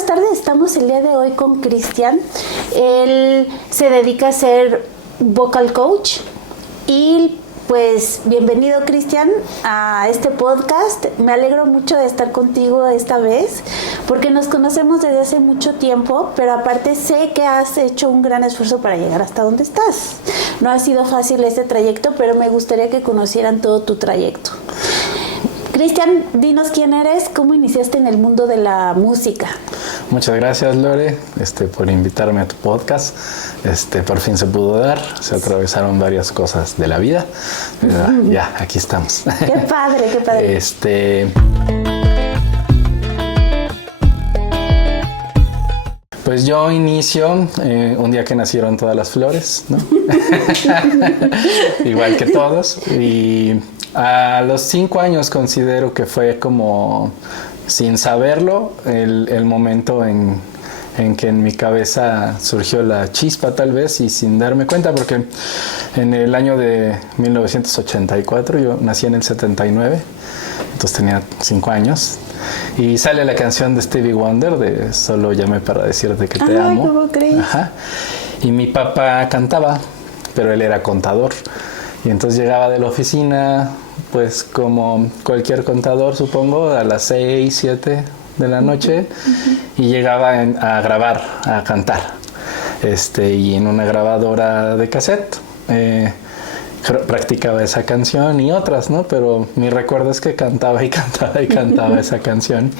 buenas tardes. Estamos el día de hoy con Cristian. Él se dedica a ser vocal coach y pues bienvenido, Cristian, a este podcast. Me alegro mucho de estar contigo esta vez porque nos conocemos desde hace mucho tiempo, pero aparte sé que has hecho un gran esfuerzo para llegar hasta donde estás. No ha sido fácil este trayecto, pero me gustaría que conocieran todo tu trayecto. Cristian, dinos quién eres, cómo iniciaste en el mundo de la música. Muchas gracias, Lore, por invitarme a tu podcast. Por fin se pudo dar, se atravesaron varias cosas de la vida, pero ya, aquí estamos. Qué padre, qué padre. Pues yo inicio un día que nacieron todas las flores, ¿no? Igual que todos, y a los 5 años considero que fue como, sin saberlo, el momento en que en mi cabeza surgió la chispa tal vez, y sin darme cuenta, porque en el año de 1984, yo nací en el 79, entonces tenía 5 años, y sale la canción de Stevie Wonder de Solo llamé para decirte que te amo. ¿Cómo crees? Ajá. Y mi papá cantaba, pero él era contador. Y entonces llegaba de la oficina, pues como cualquier contador, supongo, a las 6, 7 de la noche, y llegaba a grabar, a cantar. Y en una grabadora de cassette practicaba esa canción y otras, ¿no? Pero mi recuerdo es que cantaba y cantaba y cantaba esa canción.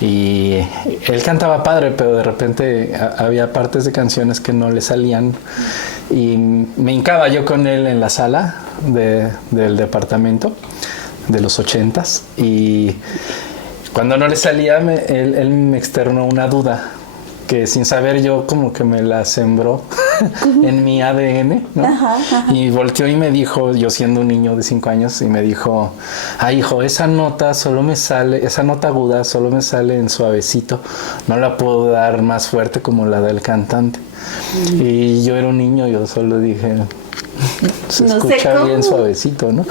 Y él cantaba padre, pero de repente había partes de canciones que no le salían. Y me hincaba yo con él en la sala del departamento de los 80s. Y cuando no le salía, él me externó una duda que sin saber yo como que me la sembró en mi ADN, ¿no? Ajá. Y volteó y me dijo, yo siendo un niño de 5 años, y me dijo: hijo, esa nota aguda solo me sale en suavecito, no la puedo dar más fuerte como la del cantante. Y yo era un niño, yo solo dije, se escucha bien suavecito, ¿no?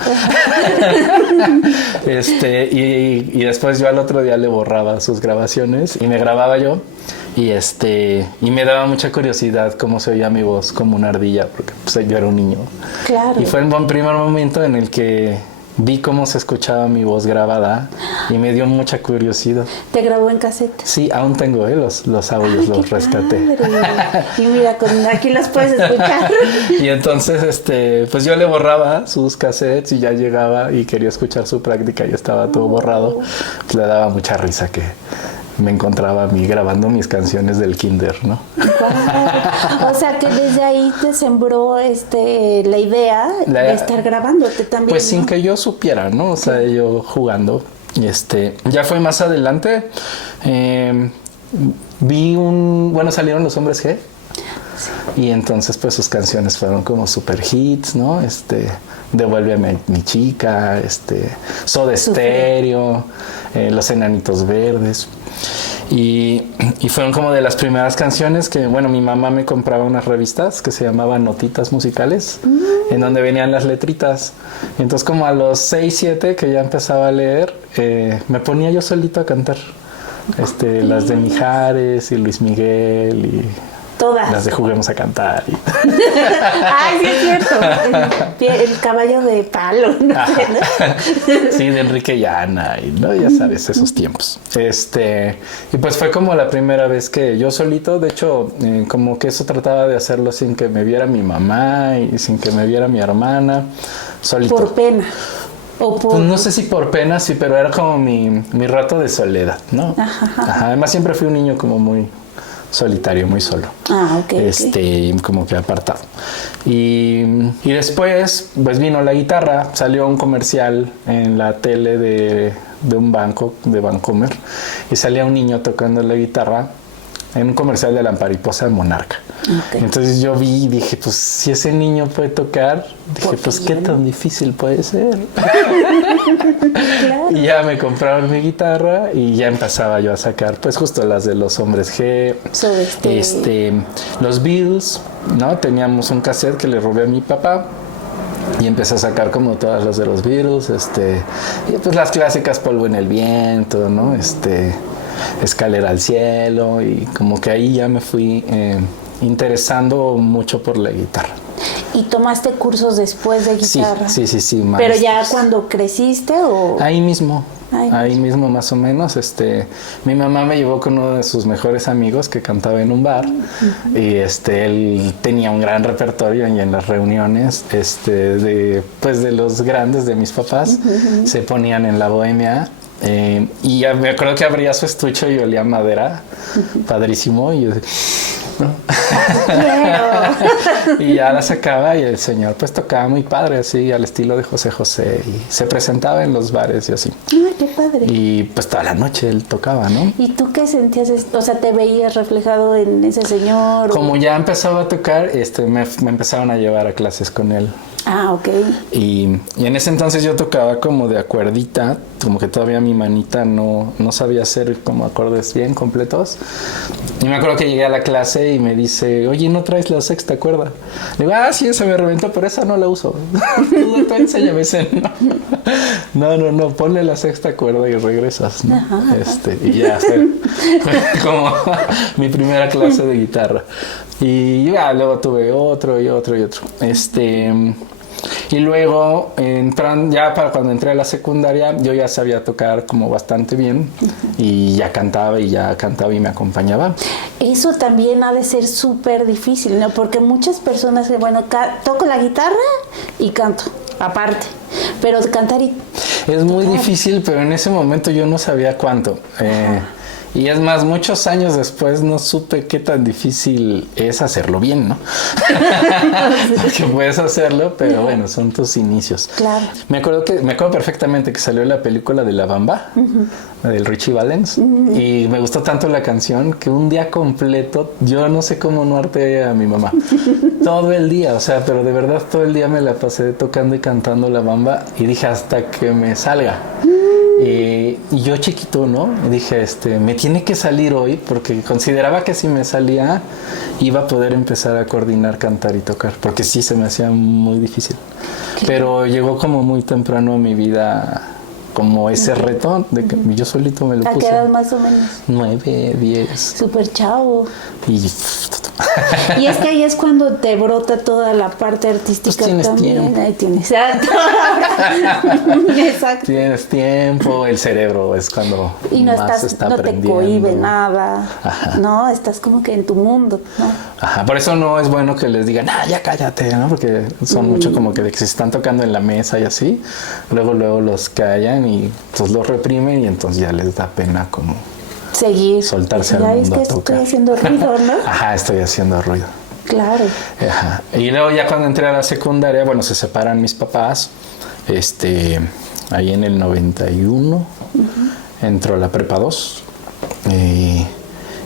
Y después yo al otro día le borraba sus grabaciones y me grababa yo, y me daba mucha curiosidad cómo se oía mi voz como una ardilla, porque pues, yo era un niño. Claro. Y fue el primer momento en el que vi cómo se escuchaba mi voz grabada y me dio mucha curiosidad. ¿Te grabó en cassette? Sí, aún tengo los audios, los rescaté. Y mira, aquí los puedes escuchar. Y entonces, pues yo le borraba sus cassettes y ya llegaba y quería escuchar su práctica y estaba todo borrado. Pues le daba mucha risa que me encontraba a mí grabando mis canciones del kinder, ¿no? Wow. O sea que desde ahí te sembró la idea de estar grabándote también. Pues ¿no? sin que yo supiera, ¿no? O sea, yo jugando. Ya fue más adelante. Salieron los Hombres G. Sí. Y entonces pues sus canciones fueron como super hits, ¿no? Devuélveme mi chica, Soda Stereo, Los Enanitos Verdes. Y fueron como de las primeras canciones que, mi mamá me compraba unas revistas que se llamaban Notitas Musicales, en donde venían las letritas. Y entonces como a los 6, 7 que ya empezaba a leer, me ponía yo solito a cantar. Las de Mijares y Luis Miguel y todas. Las de Juguemos a Cantar. Ay, sí es cierto. El caballo de palo. ¿No? Sí, de Enrique Llana, y ¿no? Ya sabes, esos tiempos. Y pues fue como la primera vez que yo solito, de hecho, como que eso trataba de hacerlo sin que me viera mi mamá y sin que me viera mi hermana, solito. Por pena. Pues no sé si por pena, sí, pero era como mi rato de soledad, ¿no? Ajá. Además siempre fui un niño como muy solitario, muy solo. Ok. Como que apartado. Y después, pues vino la guitarra, salió un comercial en la tele de un banco, de Bancomer, y salía un niño tocando la guitarra en un comercial de la Mariposa Monarca. Okay. Entonces yo vi y dije, pues si ese niño puede tocar, dije, pues qué tan difícil puede ser. Claro. Y ya me compraron mi guitarra y ya empezaba yo a sacar, pues justo las de los Hombres G, los Beatles, ¿no? Teníamos un cassette que le robé a mi papá y empecé a sacar como todas las de los Beatles, y pues las clásicas, Polvo en el Viento, ¿no? Escalera al cielo, y como que ahí ya me fui interesando mucho por la guitarra. ¿Y tomaste cursos después de guitarra? Sí. ¿Pero ya cuando creciste o...? Ahí mismo más o menos. Mi mamá me llevó con uno de sus mejores amigos que cantaba en un bar. Y él tenía un gran repertorio, y en las reuniones de los grandes de mis papás se ponían en la bohemia. Y me acuerdo que abría su estuche y olía a madera, padrísimo, y yo ¿no? Y ya la sacaba, y el señor pues tocaba muy padre, así al estilo de José José, y se presentaba en los bares y así. ¡Ay, qué padre! Y pues toda la noche él tocaba, ¿no? ¿Y tú qué sentías? O sea, ¿te veías reflejado en ese señor? Como ya empezaba a tocar, me empezaron a llevar a clases con él. Ah, ok. Y en ese entonces yo tocaba como de acuerdita, como que todavía mi manita no sabía hacer como acordes bien completos. Y me acuerdo que llegué a la clase y me dice, oye, ¿no traes la sexta cuerda? Le digo, sí, esa me reventó, pero esa no la uso. Tú enséñame ese. No, ponle la sexta cuerda y regresas, ¿no? Ajá. Y ya fue como mi primera clase de guitarra. Y ya luego tuve otro. Y luego, ya para cuando entré a la secundaria, yo ya sabía tocar como bastante bien, y ya cantaba y me acompañaba. Eso también ha de ser súper difícil, ¿no? Porque muchas personas que, bueno, toco la guitarra y canto, aparte, pero cantar y... Es muy difícil, pero en ese momento yo no sabía cuánto. Y es más, muchos años después no supe qué tan difícil es hacerlo bien, ¿no? Porque puedes hacerlo, pero bueno, son tus inicios. Claro. Me acuerdo perfectamente que salió la película de La Bamba, del Richie Valens, y me gustó tanto la canción que un día completo, yo no sé cómo no harté a mi mamá. Todo el día, o sea, pero de verdad todo el día me la pasé tocando y cantando La Bamba, y dije hasta que me salga. Y yo chiquito, ¿no? Dije, me tiene que salir hoy, porque consideraba que si me salía iba a poder empezar a coordinar, cantar y tocar, porque sí se me hacía muy difícil. Pero llegó como muy temprano a mi vida como ese reto de que yo solito me lo puse. ¿A qué edad más o menos? 9, 10. Súper chavo. Y es que ahí es cuando te brota toda la parte artística. Pues tienes también. tiempo. Ahí tienes. Exacto. Tienes tiempo, el cerebro es cuando y no más está no te aprendiendo. cohíbe nada. Ajá. No, estás como que en tu mundo, ¿no? Ajá, por eso no es bueno que les digan, ya cállate, ¿no? Porque son mucho como que de que se están tocando en la mesa y así, luego los callan y pues los reprimen, y entonces ya les da pena como seguir, soltarse al mundo es que a tocar. Estoy haciendo ruido, ¿no? Ajá, estoy haciendo ruido. Claro. Ajá. Y luego ya cuando entré a la secundaria, bueno, se separan mis papás, ahí en el 91, entró la prepa 2,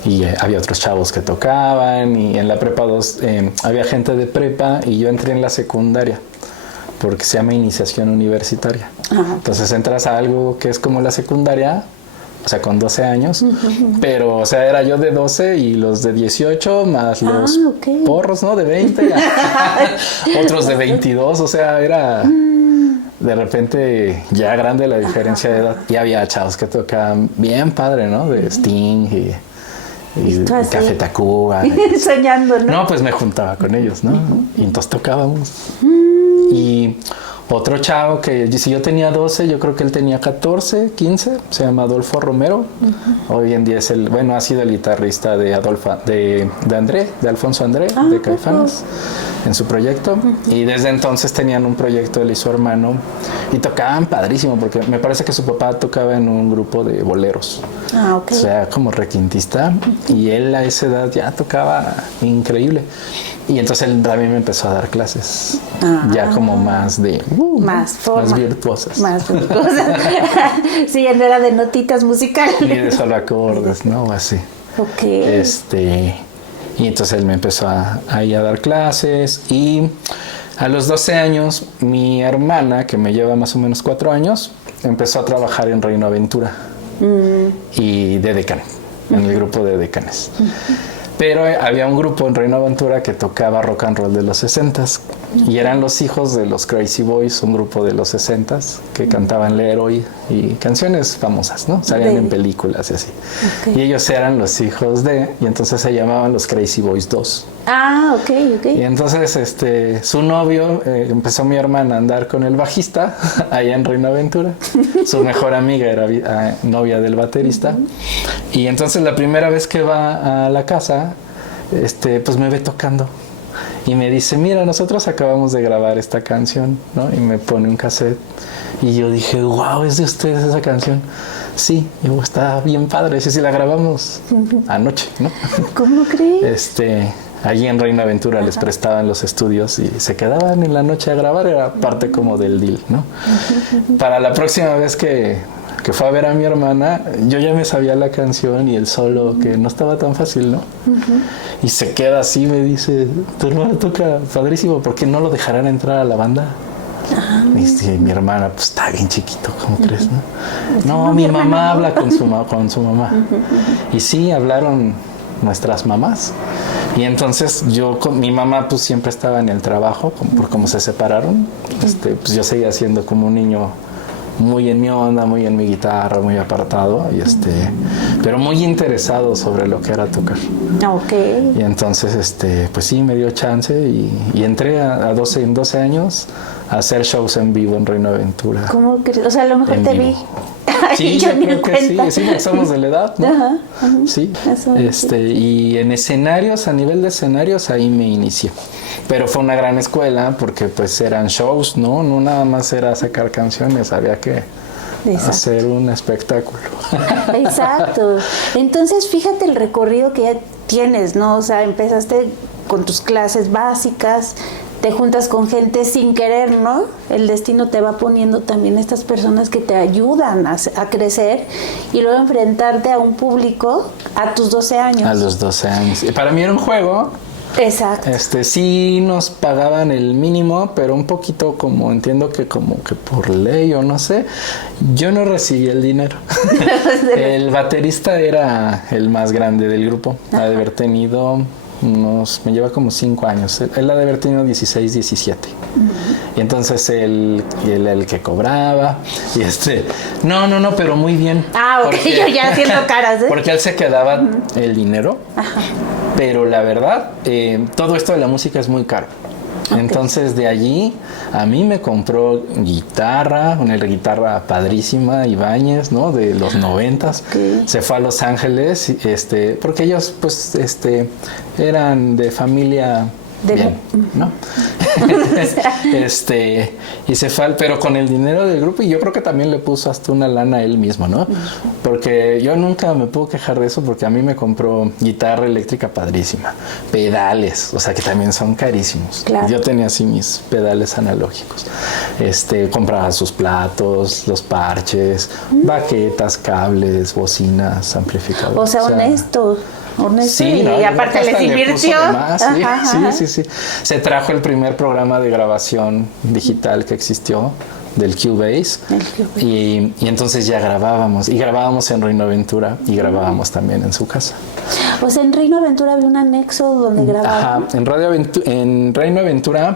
y había otros chavos que tocaban, y en la prepa 2 había gente de prepa, y yo entré en la secundaria, porque se llama iniciación universitaria. Ajá. Entonces entras a algo que es como la secundaria, o sea, con 12 años, pero, o sea, era yo de 12 y los de 18 más los porros, ¿no? De 20, otros de 22, o sea, era de repente ya grande la diferencia de edad. Y había chavos que tocaban bien padre, ¿no? De Sting y Café Tacuba. Soñando, ¿no? No, pues me juntaba con ellos, ¿no? Y entonces tocábamos. Y otro chavo que si yo tenía 12, yo creo que él tenía 14, 15, se llama Adolfo Romero. Hoy en día es ha sido el guitarrista de Alfonso André, de Caifanes, en su proyecto. Y desde entonces tenían un proyecto él y su hermano, y tocaban padrísimo, porque me parece que su papá tocaba en un grupo de boleros. O sea, como requintista, y él a esa edad ya tocaba increíble. Y entonces él también me empezó a dar clases, ya como más de... más virtuosas. Más virtuosas. Sí, él era de notitas musicales. Y de solo acordes, ¿no? Así. Ok. Y entonces él me empezó a dar clases, y a los 12 años, mi hermana, que me lleva más o menos 4 años, empezó a trabajar en Reino Aventura y de decán, en el grupo de decanes. Pero había un grupo en Reino Aventura que tocaba rock and roll de los 60s, y eran los hijos de los Crazy Boys, un grupo de los 60s que cantaban Leroy y canciones famosas, ¿no? Salían en películas y así. Okay. Y ellos eran los hijos de, y entonces se llamaban los Crazy Boys 2. Ah, ok. Y entonces su novio, empezó mi hermana a andar con el bajista allá en Reino Aventura. Su mejor amiga era novia del baterista. Y entonces la primera vez que va a la casa, pues me ve tocando. Y me dice, mira, nosotros acabamos de grabar esta canción, ¿no? Y me pone un cassette. Y yo dije, wow, ¿es de ustedes esa canción? Sí, y está bien padre. Sí, la grabamos anoche, ¿no? ¿Cómo crees? Allí en Reino Aventura les prestaban los estudios y se quedaban en la noche a grabar. Era parte como del deal, ¿no? Para la próxima vez que fue a ver a mi hermana, yo ya me sabía la canción y el solo, que no estaba tan fácil, ¿no? Y se queda así, me dice, tu hermana toca padrísimo, ¿por qué no lo dejarán entrar a la banda? Y mi hermana, pues está bien chiquito, ¿cómo crees, no? No, mi mamá habla con su mamá. Y sí, hablaron nuestras mamás. Y entonces mi mamá pues siempre estaba en el trabajo, por cómo se separaron. Pues yo seguía siendo como un niño muy en mi onda, muy en mi guitarra, muy apartado, pero muy interesado sobre lo que era tocar. Okay. Y entonces, pues sí, me dio chance y entré en 12 años a hacer shows en vivo en Reino Aventura. ¿Cómo crees? O sea, a lo mejor te vi. Sí, yo creo que sí, porque somos de la edad, ¿no? Ajá. Sí. Y en escenarios, a nivel de escenarios, ahí me inicié. Pero fue una gran escuela porque pues eran shows, ¿no? No nada más era sacar canciones, había que hacer un espectáculo. Exacto. Entonces, fíjate el recorrido que ya tienes, ¿no? O sea, empezaste con tus clases básicas, te juntas con gente sin querer, ¿no? El destino te va poniendo también estas personas que te ayudan a crecer y luego enfrentarte a un público a tus 12 años. A los 12 años. Y para mí era un juego. Exacto. Sí nos pagaban el mínimo, pero un poquito como que por ley o no sé, yo no recibí el dinero. El baterista era el más grande del grupo. Ha de haber tenido me lleva como 5 años. Él ha de haber tenido 16, 17. Y entonces él el que cobraba. Y no, pero muy bien. Ah, ok, yo ya haciendo caras, ¿eh? Porque él se quedaba el dinero. Ajá. Pero la verdad, todo esto de la música es muy caro. Okay. Entonces de allí a mí me compró una guitarra padrísima, Ibáñez, ¿no? De los 90s. Okay. Se fue a Los Ángeles, porque ellos pues eran de familia bien, ¿no? Y se fue, pero con el dinero del grupo, y yo creo que también le puso hasta una lana a él mismo, ¿no? Porque yo nunca me puedo quejar de eso, porque a mí me compró guitarra eléctrica padrísima, pedales, o sea que también son carísimos. Claro. Yo tenía así mis pedales analógicos. Compraba sus platos, los parches, baquetas, cables, bocinas, amplificadores. O sea, honesto. Sí, y aparte les invirtió. Sí. Se trajo el primer programa de grabación digital que existió, del Cubase. Y entonces ya grabábamos en Reino Aventura y grabábamos también en su casa. O sea, en Reino Aventura había un anexo donde grababan. Ajá, en Reino Aventura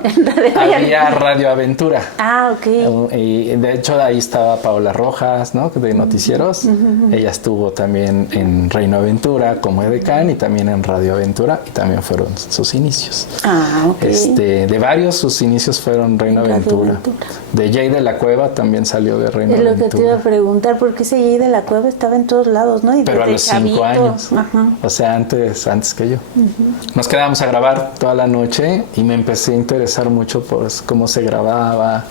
había Radio Aventura. Ah, ok. Y de hecho ahí estaba Paola Rojas, ¿no? De Noticieros. Ella estuvo también en Reino Aventura como edecán y también en Radio Aventura, y también fueron sus inicios. Ah, ok. De varios sus inicios fueron Reino Aventura. De Jay de la Cueva también salió de Reino Aventura. Es lo que te iba a preguntar, porque ese Jay de la Cueva estaba en todos lados, ¿no? Pero a los 5 años. Ajá. O sea, antes que yo. Nos quedábamos a grabar toda la noche y me empecé a interesar mucho por cómo se grababa,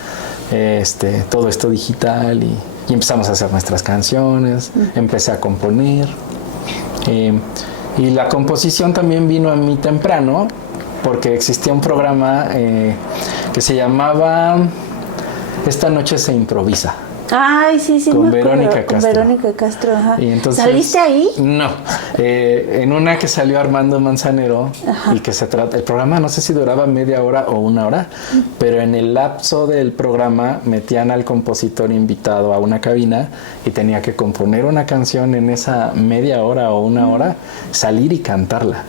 todo esto digital, y empezamos a hacer nuestras canciones, empecé a componer. Y la composición también vino a mí temprano, porque existía un programa que se llamaba Esta Noche se Improvisa. Ay, sí, con Verónica Castro. Con Verónica Castro, ajá. Y entonces, ¿saliste ahí? No, en una que salió Armando Manzanero, ajá, y que el programa no sé si duraba media hora o 1 hora, pero en el lapso del programa metían al compositor invitado a una cabina y tenía que componer una canción en esa media hora o 1 hora, salir y cantarla.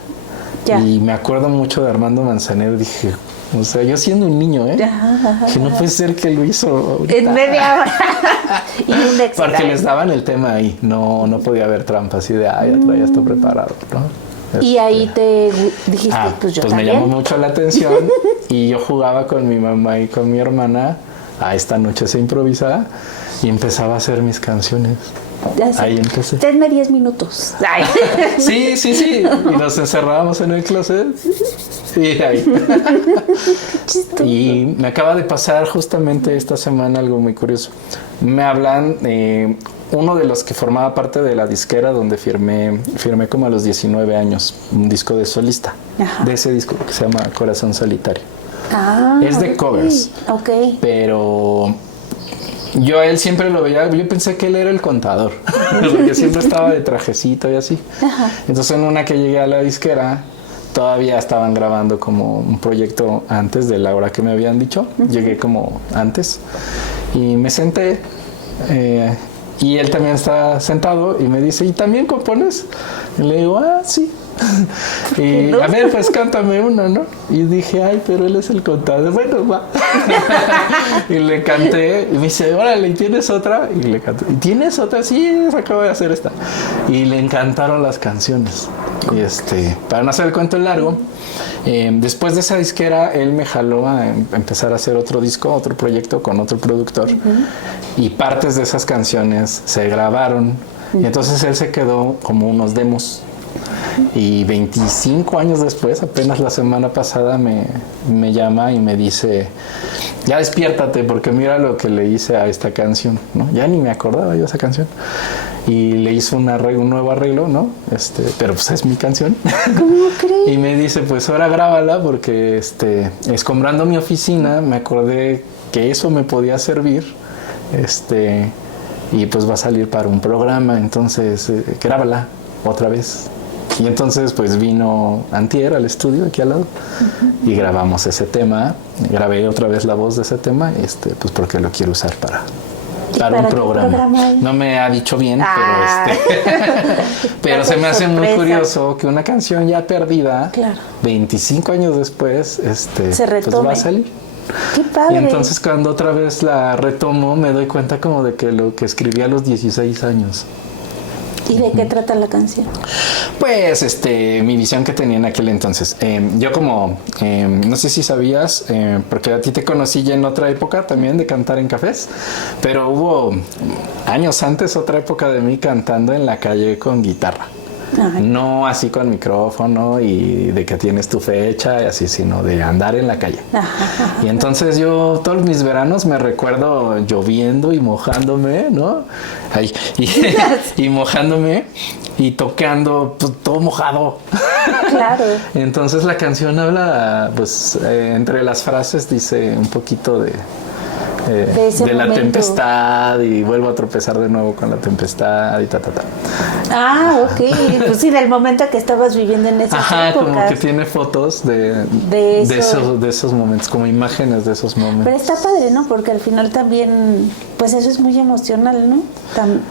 Ya. Y me acuerdo mucho de Armando Manzanero, dije, O sea, yo siendo un niño, que no puede ser que lo hizo ahorita. En media hora. Y un extra. Porque les daban el tema ahí. No podía haber trampas así de, ya esto preparado, ¿no? Y ahí te dijiste, pues yo pues también. me llamó mucho la atención y yo jugaba con mi mamá y con mi hermana a esta noche se improvisa y empezaba a hacer mis canciones. Ya sé. Ahí empecé. Denme 10 minutos. Ay. Sí. Y nos encerrábamos en el closet. Y ahí. Y me acaba de pasar justamente esta semana algo muy curioso. Me hablan uno de los que formaba parte de la disquera donde firmé como a los 19 años un disco de solista. Ajá. De ese disco que se llama Corazón Solitario. Es de covers. Ok. Pero yo a él siempre lo veía, yo pensé que él era el contador, porque siempre estaba de trajecito y así. Ajá. Entonces en una que llegué a la disquera, todavía estaban grabando como un proyecto antes de la hora que me habían dicho. Llegué como antes y me senté y él también está sentado y me dice, ¿y también compones? Y le digo, sí. Y a ver, pues cántame una, ¿no? Y dije, pero él es el contador. Bueno, va. Y le canté y me dice, órale, ¿y tienes otra? Y le canté, ¿y tienes otra? Sí, acabo de hacer esta. Y le encantaron las canciones. Y para no hacer el cuento largo, después de esa disquera, él me jaló a empezar a hacer otro disco, otro proyecto con otro productor. Y partes de esas canciones se grabaron. Y entonces él se quedó como unos demos. Y 25 años después, apenas la semana pasada, me llama y me dice, ya despiértate porque mira lo que le hice a esta canción, ¿no? Ya ni me acordaba yo de esa canción. Y le hizo un nuevo arreglo, ¿no? Pero pues es mi canción. ¿Cómo crees? Y me dice, pues ahora grábala porque escombrando mi oficina me acordé que eso me podía servir. Y pues va a salir para un programa, entonces grábala otra vez. Y entonces pues vino antier al estudio aquí al lado y grabamos ese tema, grabé otra vez la voz de ese tema, pues porque lo quiero usar para un programa. No me ha dicho bien, pero se me hace muy curioso que una canción ya perdida, 25 años después, se retome. Pues va a salir. ¡Qué padre! Y entonces cuando otra vez la retomo me doy cuenta como de que lo que escribí a los 16 años. ¿Y de qué trata la canción? Pues mi visión que tenía en aquel entonces. Yo como, no sé si sabías, porque a ti te conocí ya en otra época también de cantar en cafés, pero hubo años antes otra época de mí cantando en la calle con guitarra. Ay. No así con micrófono y de que tienes tu fecha y así, sino de andar en la calle. Y entonces yo todos mis veranos me recuerdo lloviendo y mojándome, ¿no? Y mojándome y tocando pues, todo mojado. Claro. Entonces la canción habla, pues entre las frases dice un poquito de la tempestad y vuelvo a tropezar de nuevo con la tempestad y ok. Pues sí, del momento que estabas viviendo en esas épocas. Como que tiene fotos de esos momentos, como imágenes de esos momentos. Pero está padre, ¿no? Porque al final también, pues eso es muy emocional, ¿no?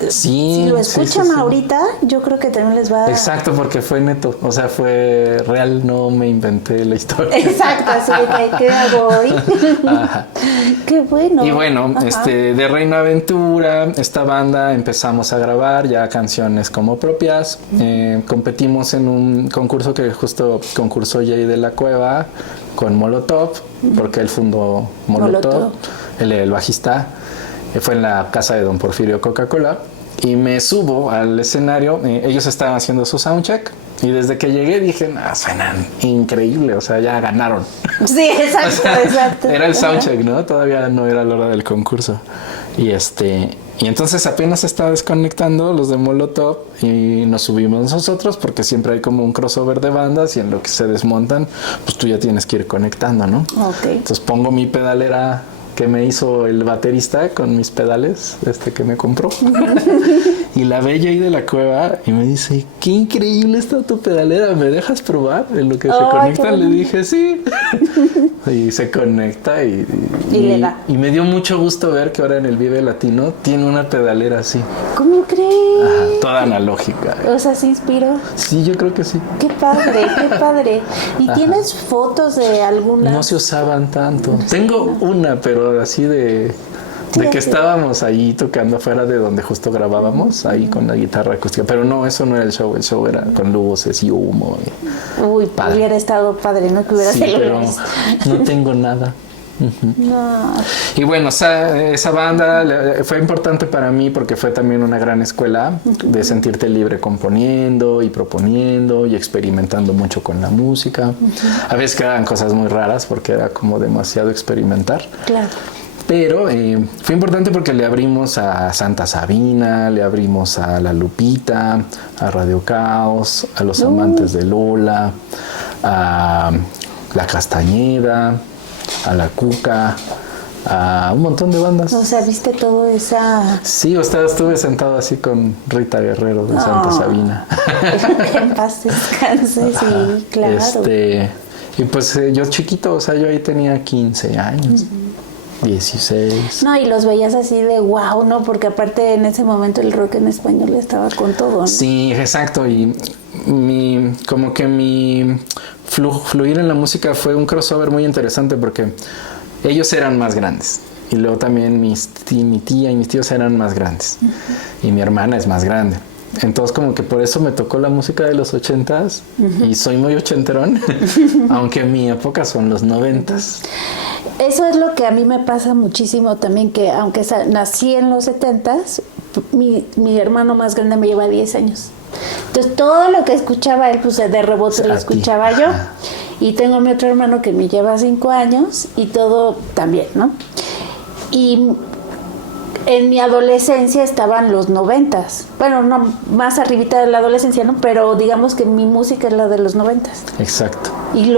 Si lo escuchan ahorita, yo creo que también les va a... Exacto, porque fue neto, o sea, fue real, no me inventé la historia. Exacto, así de ¿qué hago hoy? Ajá. Qué bueno. Y bueno, de Reino Aventura, esta banda empezamos a grabar ya canciones como propias. Competimos en un concurso que justo concursó Jay de la Cueva con Molotov, porque él fundó Molotov. El bajista. Fue en la casa de Don Porfirio Coca-Cola. Y me subo al escenario. Ellos estaban haciendo su soundcheck. Y desde que llegué dije, suenan increíble, o sea, ya ganaron. Sí, exacto, exacto. Era el soundcheck, ¿no? Todavía no era la hora del concurso. Y entonces apenas estaba desconectando los de Molotov y nos subimos nosotros porque siempre hay como un crossover de bandas y en lo que se desmontan, pues tú ya tienes que ir conectando, ¿no? Okay. Entonces pongo mi pedalera que me hizo el baterista con mis pedales, que me compró. Y la ve ahí de la cueva y me dice, qué increíble está tu pedalera, ¿me dejas probar? En lo que se conectan le dije, sí. Y se conecta y le da. Y me dio mucho gusto ver que ahora en el Vive Latino tiene una pedalera así. ¿Cómo crees? Ajá, toda analógica. O sea, ¿se inspiró? Sí, yo creo que sí. Qué padre, qué padre. ¿Y tienes fotos de alguna? No se usaban tanto. Tengo una, pero así de que estábamos ahí tocando afuera de donde justo grabábamos, ahí con la guitarra acústica. Pero no, eso no era el show era con luces y humo. Uy, padre. Hubiera estado padre, ¿no? Que hubiera sido. Pero no tengo nada. No. Y bueno, esa banda fue importante para mí porque fue también una gran escuela de sentirte libre componiendo y proponiendo y experimentando mucho con la música. A veces quedaban cosas muy raras porque era como demasiado experimentar. Claro. Pero fue importante porque le abrimos a Santa Sabina, le abrimos a La Lupita, a Radio Caos, a Los Amantes de Lola, a La Castañeda, a La Cuca, a un montón de bandas. O sea, ¿viste todo esa...? Sí, estuve sentado así con Rita Guerrero de Santa Sabina. Que en paz descanse, sí, claro. Y pues yo chiquito, o sea, yo ahí tenía 15 años. 16. No, y los veías así de wow, ¿no? Porque aparte en ese momento el rock en español estaba con todo, ¿no? Sí, exacto. Y como que mi fluir en la música fue un crossover muy interesante porque ellos eran más grandes. Y luego también mi tía y mis tíos eran más grandes. Y mi hermana es más grande. Entonces como que por eso me tocó la música de los 80s y soy muy ochenterón, aunque mi época son los 90s. Eso es lo que a mí me pasa muchísimo también, que aunque nací en los 70s, mi hermano más grande me lleva 10 años. Entonces todo lo que escuchaba él, pues de rebote lo escuchaba yo. Y tengo a mi otro hermano que me lleva 5 años y todo también, ¿no? Y en mi adolescencia estaban los 90s. Bueno, no, más arribita de la adolescencia, ¿no? Pero digamos que mi música es la de los 90s. Exacto. Y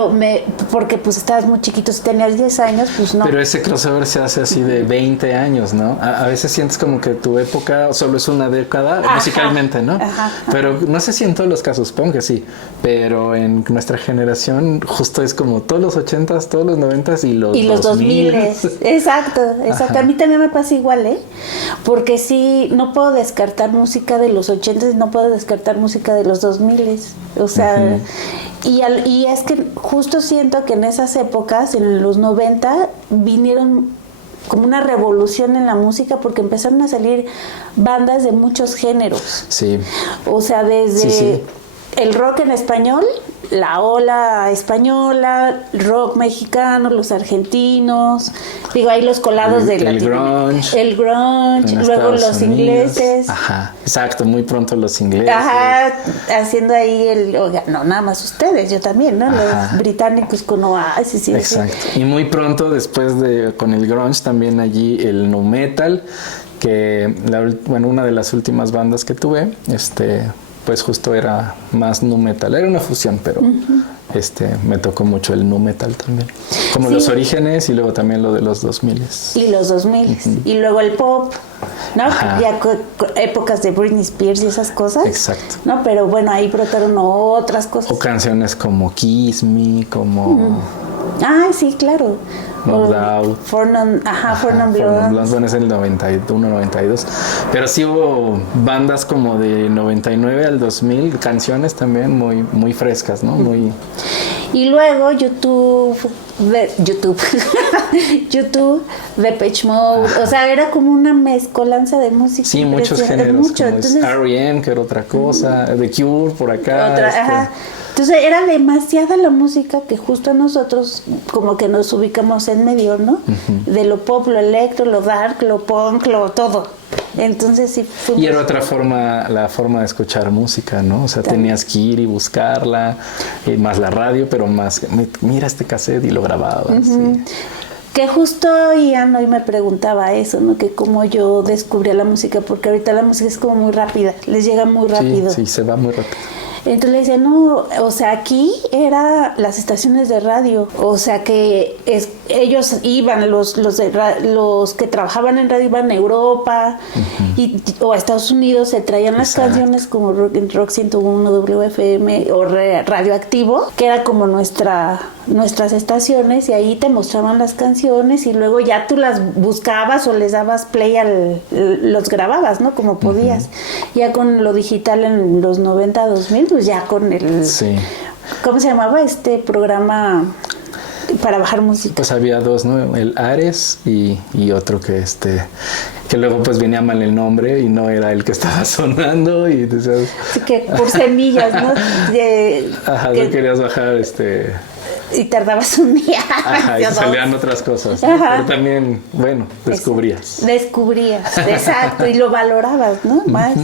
porque pues estabas muy chiquito, si tenías 10 años, pues no. Pero ese crossover se hace así de 20 años, ¿no? A veces sientes como que tu época solo es una década musicalmente, ¿no? Ajá. Pero no sé si en todos los casos, supongo que sí. Pero en nuestra generación justo es como todos los 80s, todos los 90s y los 2000. Exacto. A mí también me pasa igual, ¿eh? Porque sí, no puedo descartar música de los 80s, no puedo descartar música de los 2000. O sea, y es que justo siento que en esas épocas, en los 90, vinieron como una revolución en la música porque empezaron a salir bandas de muchos géneros. Sí. O sea, desde el rock en español, la ola española, rock mexicano, los argentinos, digo, ahí los colados de Latinoamérica. El grunge, luego los ingleses. Ajá, exacto, muy pronto los ingleses. Ajá, haciendo ahí no, nada más ustedes, yo también, ¿no? Los británicos con Oasis. Exacto, y muy pronto después con el grunge también allí el nu metal, que una de las últimas bandas que tuve, pues justo era más nu metal, era una fusión, pero me tocó mucho el nu metal también, como los orígenes y luego también lo de los 2000. Y los 2000 y luego el pop, ¿no? Ya épocas de Britney Spears y esas cosas. Exacto. No, pero bueno, ahí brotaron otras cosas. O canciones como Kiss Me, como Ah, sí, claro. No Doubt. For Non Blondes. Bueno, es el 91, 92. Pero sí hubo bandas como de 99 al 2000, canciones también muy, muy frescas, ¿no? Muy... Y luego YouTube, Depeche Mode, o sea, era como una mezcolanza de música. Sí, muchos géneros, como entonces, R.E.M., que era otra cosa, The Cure por acá. Entonces era demasiada la música que justo nosotros como que nos ubicamos en medio, ¿no? De lo pop, lo electro, lo dark, lo punk, lo todo. Entonces sí fuimos... Y era otra forma, la forma de escuchar música, ¿no? O sea, tenías que ir y buscarla, más la radio, pero más, mira este cassette y lo grababas. Que justo Ian hoy me preguntaba eso, ¿no? Que cómo yo descubría la música, porque ahorita la música es como muy rápida, les llega muy rápido. Sí, se va muy rápido. Entonces le decía, no, o sea, aquí era las estaciones de radio, o sea que ellos iban, los que trabajaban en radio iban a Europa o a Estados Unidos, se traían las canciones como Rock 101, WFM o Radioactivo, que era como nuestras estaciones, y ahí te mostraban las canciones y luego ya tú las buscabas o les dabas play, los grababas, ¿no? Como podías. Ya con lo digital en los 90, 2000, pues ya con el... Sí. ¿Cómo se llamaba este programa para bajar música? Pues había dos, ¿no? El Ares y otro que luego pues venía mal el nombre y no era el que estaba sonando y decías... Sí, que por semillas, ¿no? no querías bajar y tardabas un día. Ajá, y salían otras cosas, ¿no? Pero también, bueno, descubrías, exacto, y lo valorabas, ¿no? Más.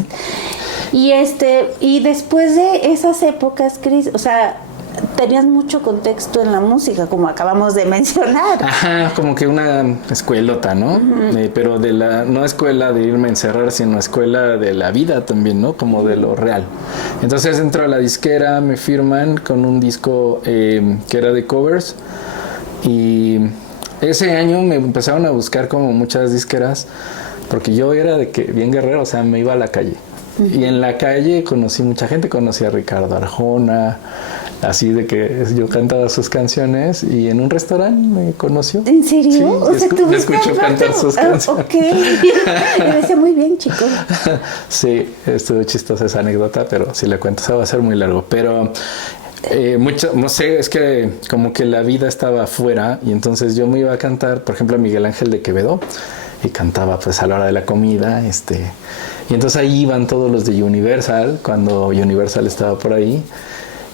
Y después de esas épocas, Cris, o sea, tenías mucho contexto en la música, como acabamos de mencionar. Ajá, como que una escuelota, ¿no? Pero no escuela de irme a encerrar, sino escuela de la vida también, ¿no? Como de lo real. Entonces entro a la disquera, me firman con un disco que era de covers, y ese año me empezaron a buscar como muchas disqueras, porque yo era bien guerrero, o sea, me iba a la calle. Y en la calle conocí mucha gente, conocí a Ricardo Arjona, así de que yo cantaba sus canciones, y en un restaurante me conoció. ¿En serio? Sí, o sea, tú me escuchó cantar sus canciones. Ok, me decía muy bien, chico. Sí, estuvo chistosa esa anécdota, pero si la cuento se va a hacer muy largo. Pero no sé, es que como que la vida estaba afuera, y entonces yo me iba a cantar, por ejemplo, a Miguel Ángel de Quevedo, y cantaba pues a la hora de la comida, y entonces ahí iban todos los de Universal, cuando Universal estaba por ahí.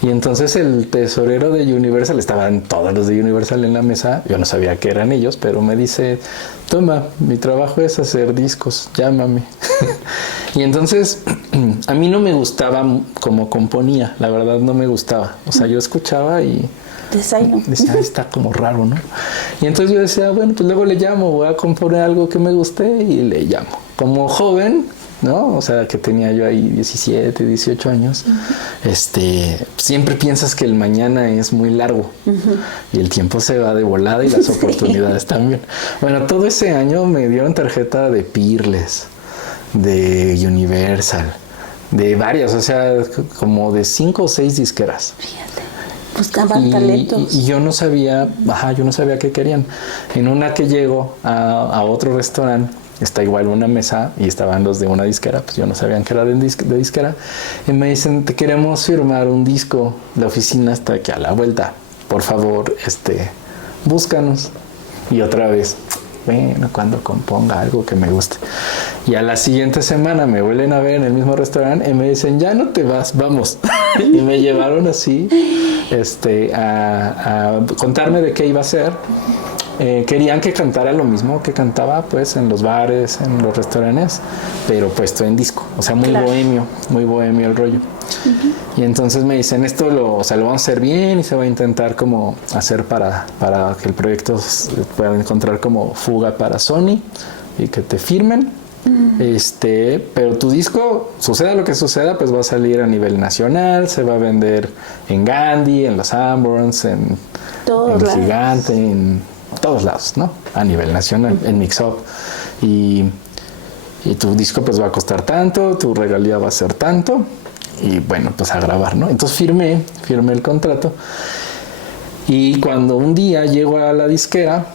Y entonces el tesorero de Universal, estaban todos los de Universal en la mesa, yo no sabía que eran ellos, pero me dice, toma, mi trabajo es hacer discos, llámame. Y entonces a mí no me gustaba como componía, la verdad no me gustaba, o sea, yo escuchaba y decía, está como raro, ¿no? Y entonces yo decía, bueno, pues luego le llamo, voy a componer algo que me guste y le llamo. Como joven, ¿no? O sea, que tenía yo ahí 17, 18 años, siempre piensas que el mañana es muy largo, y el tiempo se va de volada y las oportunidades también. Bueno, todo ese año me dieron tarjeta de Peerless, de Universal, de varias, o sea, como de 5 o 6 disqueras. Fíjate. Buscaban talentos. Y yo no sabía qué querían. En una que llego a otro restaurante, está igual una mesa y estaban los de una disquera, pues yo no sabían que era de disquera, y me dicen, te queremos firmar un disco, la oficina está aquí a la vuelta, por favor, búscanos. Y otra vez, bueno, cuando componga algo que me guste. Y a la siguiente semana me vuelven a ver en el mismo restaurante y me dicen, ya no te vas, vamos. Y me llevaron así a contarme de qué iba a ser. Querían que cantara lo mismo que cantaba pues en los bares, en los restaurantes, pero puesto en disco, o sea, muy bohemio el rollo. Y entonces me dicen, esto lo vamos a hacer bien y se va a intentar como hacer para que el proyecto pueda encontrar como fuga para Sony y que te firmen. Pero tu disco, suceda lo que suceda, pues va a salir a nivel nacional, se va a vender en Gandhi, en los Sanborns, en Gigante, en todos lados, ¿no? A nivel nacional, en Mix Up. Y tu disco pues va a costar tanto, tu regalía va a ser tanto, y bueno, pues a grabar, ¿no? Entonces firmé el contrato, y cuando un día llego a la disquera,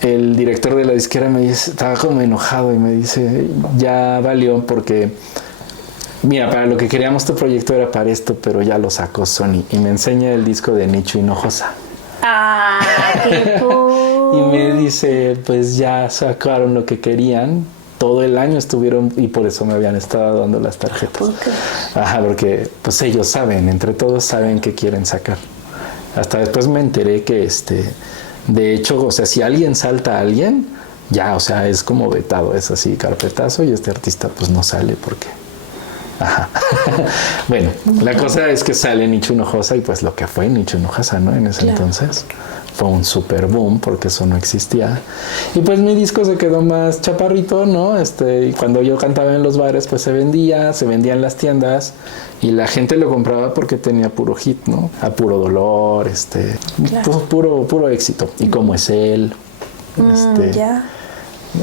el director de la disquera me dice, estaba como enojado, y me dice, ya valió, porque mira, para lo que queríamos tu proyecto era para esto, pero ya lo sacó Sony, y me enseña el disco de Nicho Hinojosa. ¡Ah, qué cool! Y me dice, pues ya sacaron lo que querían, todo el año estuvieron, y por eso me habían estado dando las tarjetas. Okay. Ajá, porque pues ellos saben, entre todos saben qué quieren sacar. Hasta después me enteré que de hecho, o sea, si alguien salta a alguien, ya, o sea, es como vetado, es así, carpetazo, y este artista pues no sale porque... Ajá. Bueno, la cosa es que sale Nicho Hinojosa, y pues lo que fue Nicho Hinojosa, ¿no? En ese entonces fue un super boom porque eso no existía. Y pues mi disco se quedó más chaparrito, ¿no? Y cuando yo cantaba en los bares, pues se vendía en las tiendas y la gente lo compraba porque tenía puro hit, ¿no? A puro dolor, Claro. puro éxito. Y como es él, Ya.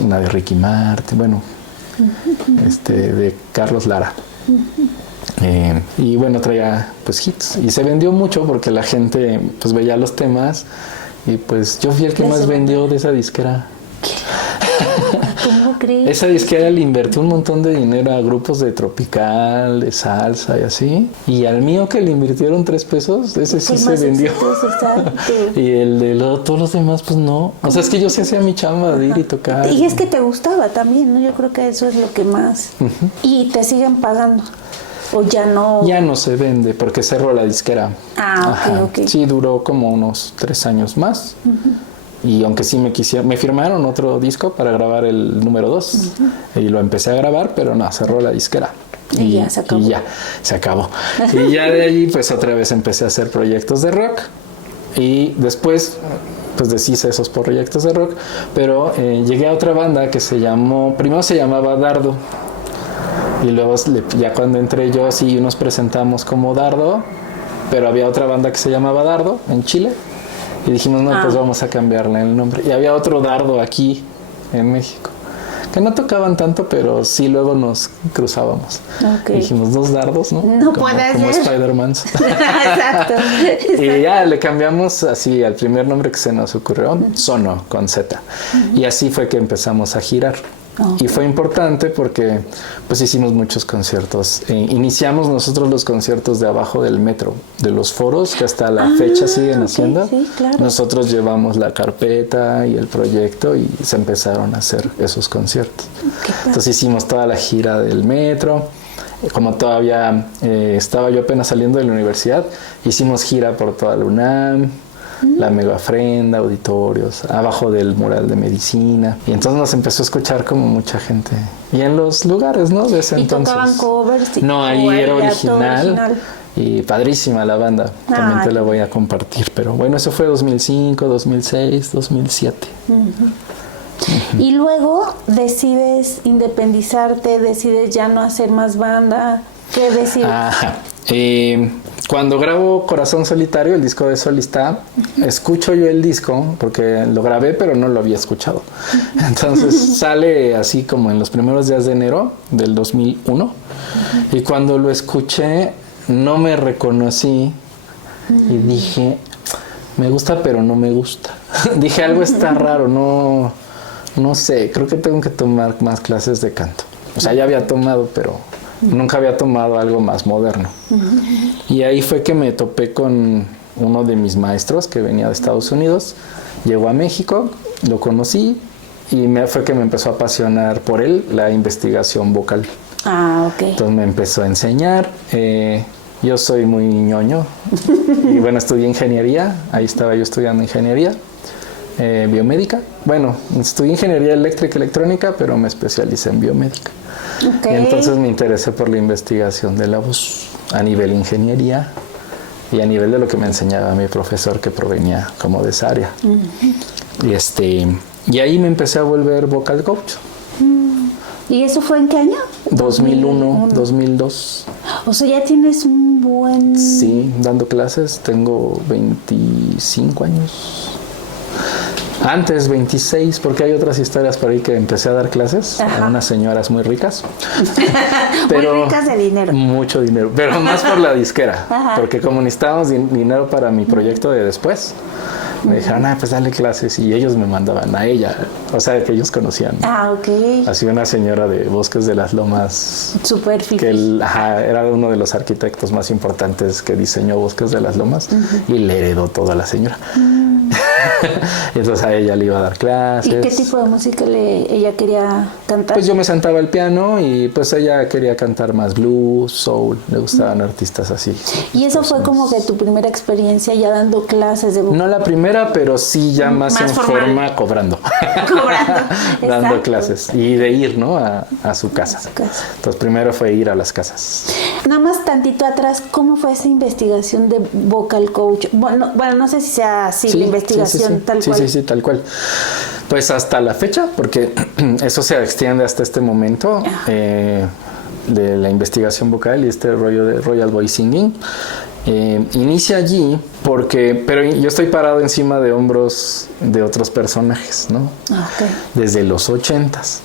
una de Ricky Martin, bueno, de Carlos Lara. Y bueno, traía pues hits y se vendió mucho porque la gente pues veía los temas y pues yo fui el que más vendió de esa disquera. ¿Cómo crees? Esa disquera le invertí un montón de dinero a grupos de tropical, de salsa y así, y al mío que le invirtieron 3 pesos, ese sí se vendió. Y el de todos los demás pues no, o sea, es que yo sí hacía mi chamba de ir y tocar. Y es que te gustaba también, ¿no? Yo creo que eso es lo que más. Y te siguen pagando. ¿O ya no? Ya no se vende porque cerró la disquera. Ok. Sí, duró como unos 3 años más. Y aunque sí me firmaron otro disco para grabar el número 2. Y lo empecé a grabar, pero no, cerró la disquera. Y ya se acabó. Y ya, se acabó. Y ya de allí, pues otra vez empecé a hacer proyectos de rock. Y después, pues deshice esos proyectos de rock. Pero llegué a otra banda que primero se llamaba Dardo. Y luego ya cuando entré yo sí nos presentamos como Dardo, pero había otra banda que se llamaba Dardo en Chile y dijimos no, pues vamos a cambiarle el nombre. Y había otro Dardo aquí en México, que no tocaban tanto, pero sí luego nos cruzábamos. Okay. Dijimos 2 dardos, ¿no? No puede ser. Como Spider-Man. Exacto. Y ya le cambiamos así al primer nombre que se nos ocurrió, Sono, con Z. Y así fue que empezamos a girar. Y fue importante porque pues hicimos muchos conciertos. Iniciamos nosotros los conciertos de abajo del metro, de los foros que hasta la fecha siguen haciendo. Sí, claro. Nosotros llevamos la carpeta y el proyecto y se empezaron a hacer esos conciertos. Entonces hicimos toda la gira del metro. Como todavía estaba yo apenas saliendo de la universidad, hicimos gira por toda la UNAM. La Mega Frenda, auditorios, abajo del mural de medicina. Y entonces nos empezó a escuchar como mucha gente. Y en los lugares, ¿no? De ese entonces. ¿Y tocaban covers? No, ahí era original. Y padrísima la banda. También te la voy a compartir. Pero bueno, eso fue 2005, 2006, 2007. Y luego decides independizarte, decides ya no hacer más banda. ¿Qué decides? Cuando grabo Corazón Solitario, el disco de solista, escucho yo el disco, porque lo grabé pero no lo había escuchado. Entonces sale así como en los primeros días de enero del 2001. Y cuando lo escuché, no me reconocí y dije, me gusta pero no me gusta. Dije, algo está raro, no sé, creo que tengo que tomar más clases de canto. O sea, ya había tomado, pero nunca había tomado algo más moderno. Y ahí fue que me topé con uno de mis maestros que venía de Estados Unidos. Llegó a México, lo conocí y fue que me empezó a apasionar por él la investigación vocal. Entonces me empezó a enseñar. Yo soy muy ñoño y bueno, estudié ingeniería. Ahí estaba yo estudiando ingeniería biomédica. Bueno, estudié ingeniería eléctrica y electrónica, pero me especialicé en biomédica. Y entonces me interesé por la investigación de la voz a nivel ingeniería y a nivel de lo que me enseñaba mi profesor que provenía como de esa área. Y ahí me empecé a volver vocal coach. ¿Y eso fue en qué año? 2001, 2002. O sea, ya tienes un buen... Sí, dando clases, tengo 25 años. Antes 26, porque hay otras historias por ahí que empecé a dar clases a unas señoras muy ricas. Pero, muy ricas de dinero. Mucho dinero, pero más por la disquera. Porque como necesitábamos dinero para mi proyecto de después, me dijeron, pues dale clases. Y ellos me mandaban a ella, o sea, que ellos conocían. Así una señora de Bosques de las Lomas. Súper que era uno de los arquitectos más importantes que diseñó Bosques de las Lomas y le heredó toda la señora. Y entonces a ella le iba a dar clases. ¿Y qué tipo de música ella quería cantar? Pues yo me sentaba al piano y pues ella quería cantar más blues, soul, le gustaban artistas así. ¿Y eso fue como que tu primera experiencia ya dando clases de vocal? No la primera, pero sí ya más en formal. Forma cobrando. Dando clases y de ir, ¿no? A su casa. Entonces primero fue ir a las casas. Nada más tantito atrás, ¿cómo fue esa investigación de vocal coach? Bueno, no sé si sea así la investigación. investigación, tal cual. Sí, tal cual. Pues hasta la fecha, porque eso se extiende hasta este momento de la investigación vocal y este rollo de Royal Voice Singing. Inicia allí pero yo estoy parado encima de hombros de otros personajes, ¿no? Okay. Desde los 80s.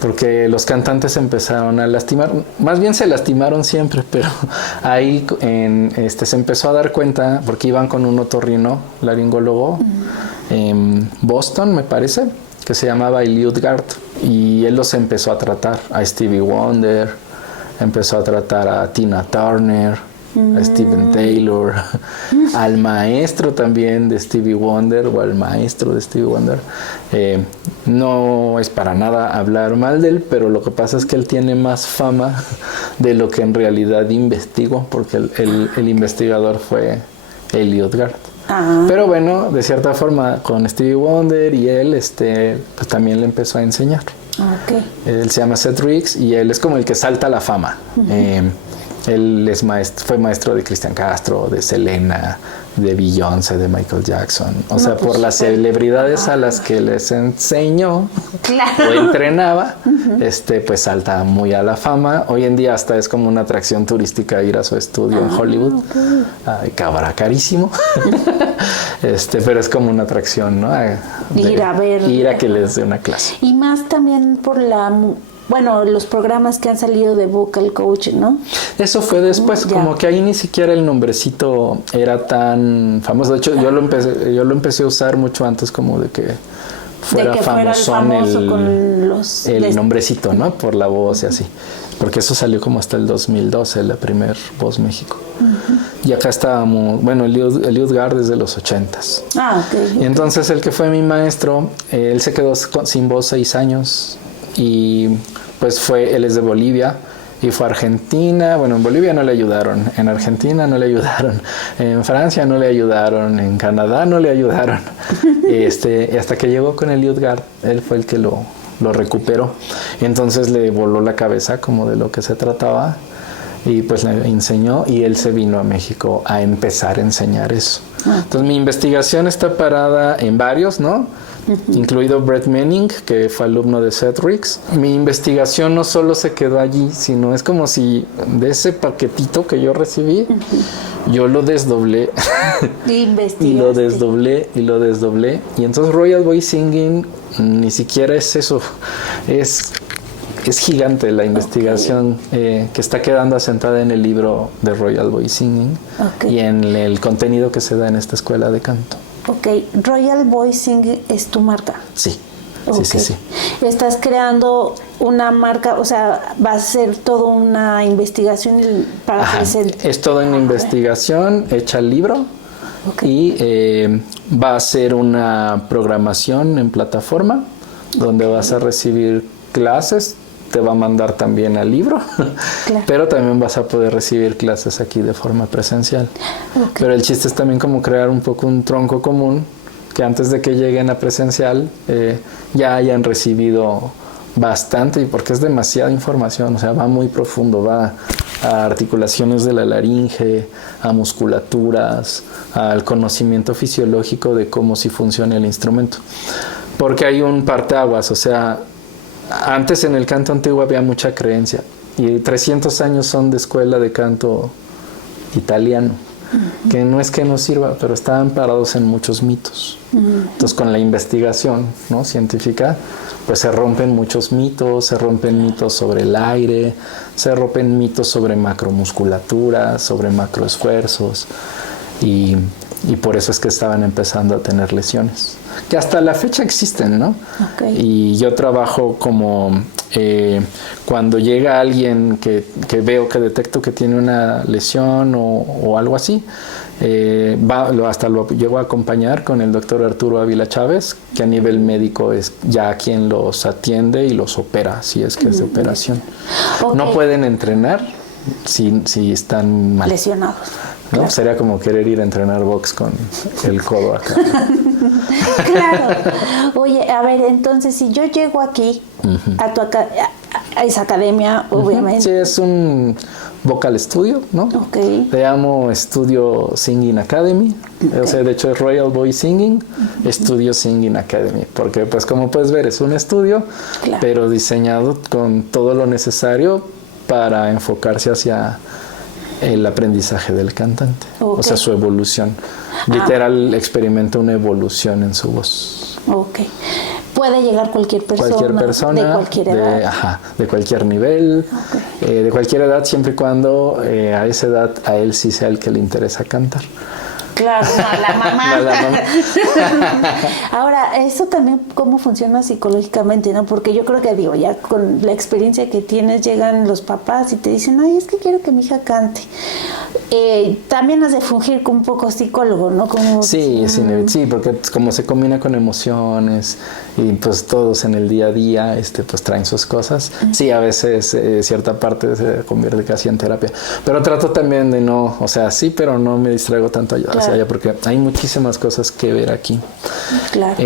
Porque los cantantes empezaron a lastimar, más bien se lastimaron siempre, pero ahí se empezó a dar cuenta, porque iban con un otorrino laringólogo en Boston, me parece, que se llamaba Eliud Gard, y él los empezó a tratar, a Stevie Wonder, empezó a tratar a Tina Turner, a Steven Taylor, al maestro también de Stevie Wonder o al maestro de Stevie Wonder. No es para nada hablar mal de él, pero lo que pasa es que él tiene más fama de lo que en realidad investigó, porque el investigador fue Eliud Gard. Pero bueno, de cierta forma con Stevie Wonder y él pues también le empezó a enseñar. Okay. Él se llama Seth Riggs y él es como el que salta a la fama. Él fue maestro de Cristian Castro, de Selena, de Beyoncé, de Michael Jackson. O sea, por las celebridades a las que les enseñó o entrenaba, pues salta muy a la fama. Hoy en día hasta es como una atracción turística ir a su estudio en Hollywood. Okay. Ay, cabrá carísimo. Pero es como una atracción, ¿no? Ir a ver. Ir a que les dé una clase. Y más también por los programas que han salido de vocal coach, ¿no? Eso fue después, como que ahí ni siquiera el nombrecito era tan famoso. De hecho, yo lo empecé a usar mucho antes como de que fuera famosón el nombrecito, ¿no? Por la voz y así. Porque eso salió como hasta el 2012, la primer Voz México. Y acá estábamos, Eliud Gard desde los 80s. Okay. Y entonces el que fue mi maestro, él se quedó sin voz 6 años. Y pues él es de Bolivia y fue a Argentina. Bueno, en Bolivia no le ayudaron, en Argentina no le ayudaron, en Francia no le ayudaron, en Canadá no le ayudaron. Hasta que llegó con Eliud Gard, él fue el que lo recuperó. Y entonces le voló la cabeza como de lo que se trataba y pues le enseñó y él se vino a México a empezar a enseñar eso. Entonces mi investigación está parada en varios, ¿no? Incluido Brett Manning, que fue alumno de Seth Riggs. Mi investigación no solo se quedó allí, sino es como si de ese paquetito que yo recibí, yo lo desdoblé y lo desdoblé y lo desdoblé. Y entonces Royal Voice Singing ni siquiera es eso, es gigante la investigación que está quedando asentada en el libro de Royal Voice Singing y en el contenido que se da en esta escuela de canto. Ok, Royal Voice Singing es tu marca. Sí. Okay. Sí. Estás creando una marca, o sea, va a ser toda una investigación para presentar. Es toda una investigación hecha al libro. Okay. Y va a ser una programación en plataforma donde vas a recibir clases. Te va a mandar también al libro, claro. Pero también vas a poder recibir clases aquí de forma presencial. Okay. Pero el chiste es también como crear un poco un tronco común, que antes de que lleguen a presencial ya hayan recibido bastante, porque es demasiada información, o sea, va muy profundo, va a articulaciones de la laringe, a musculaturas, al conocimiento fisiológico de cómo sí funciona el instrumento. Porque hay un parteaguas, o sea, antes en el canto antiguo había mucha creencia y 300 años son de escuela de canto italiano, que no es que no sirva, pero estaban parados en muchos mitos. Entonces con la investigación, ¿no?, científica, pues se rompen muchos mitos, se rompen mitos sobre el aire, se rompen mitos sobre macromusculatura, sobre macroesfuerzos y por eso es que estaban empezando a tener lesiones, que hasta la fecha existen, ¿no? Okay. Y yo trabajo como cuando llega alguien que veo, que detecto que tiene una lesión o algo así, hasta lo llego a acompañar con el doctor Arturo Ávila Chávez, que a nivel médico es ya quien los atiende y los opera, si es que es de operación. Okay. No pueden entrenar si están mal. Lesionados. ¿No? Claro. Sería como querer ir a entrenar box con el codo acá. Claro. Oye, a ver, entonces si yo llego aquí a esa academia, obviamente. Sí, es un Vocal Studio, ¿no? Okay. Le llamo Studio Singing Academy. Okay. O sea, de hecho es Royal Voice Singing, Studio Singing Academy. Porque pues como puedes ver es un estudio, claro, pero diseñado con todo lo necesario para enfocarse hacia el aprendizaje del cantante. Okay. O sea, su evolución. Literal experimenta una evolución en su voz. Ok. Puede llegar cualquier persona de cualquier edad. De cualquier nivel, okay, de cualquier edad, siempre y cuando a esa edad a él sí sea el que le interesa cantar. Claro, no, la mamá. No, la mamá. Ahora, eso también cómo funciona psicológicamente, ¿no? Porque yo creo que, digo, ya con la experiencia que tienes, llegan los papás y te dicen, ay, es que quiero que mi hija cante. También has de fungir como un poco psicólogo, ¿no? Como, sí, sí, porque como se combina con emociones y pues todos en el día a día pues traen sus cosas. Sí, a veces cierta parte se convierte casi en terapia. Pero trato también de no, o sea, sí, pero no me distraigo tanto allá. Claro. Allá porque hay muchísimas cosas que ver aquí. Claro.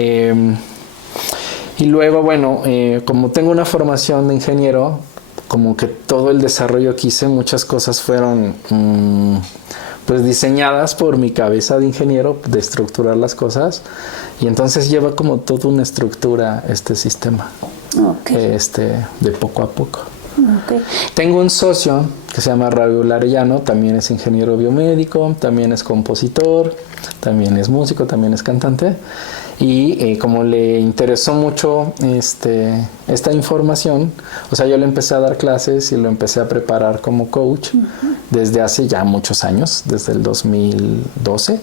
Y luego, bueno, como tengo una formación de ingeniero, como que todo el desarrollo que hice, muchas cosas fueron pues diseñadas por mi cabeza de ingeniero, de estructurar las cosas, y entonces lleva como toda una estructura este sistema, okay, de poco a poco. Okay. Tengo un socio que se llama Raúl Arellano, también es ingeniero biomédico, también es compositor, también es músico, también es cantante, y como le interesó mucho esta información, o sea, yo le empecé a dar clases y lo empecé a preparar como coach desde hace ya muchos años, desde el 2012.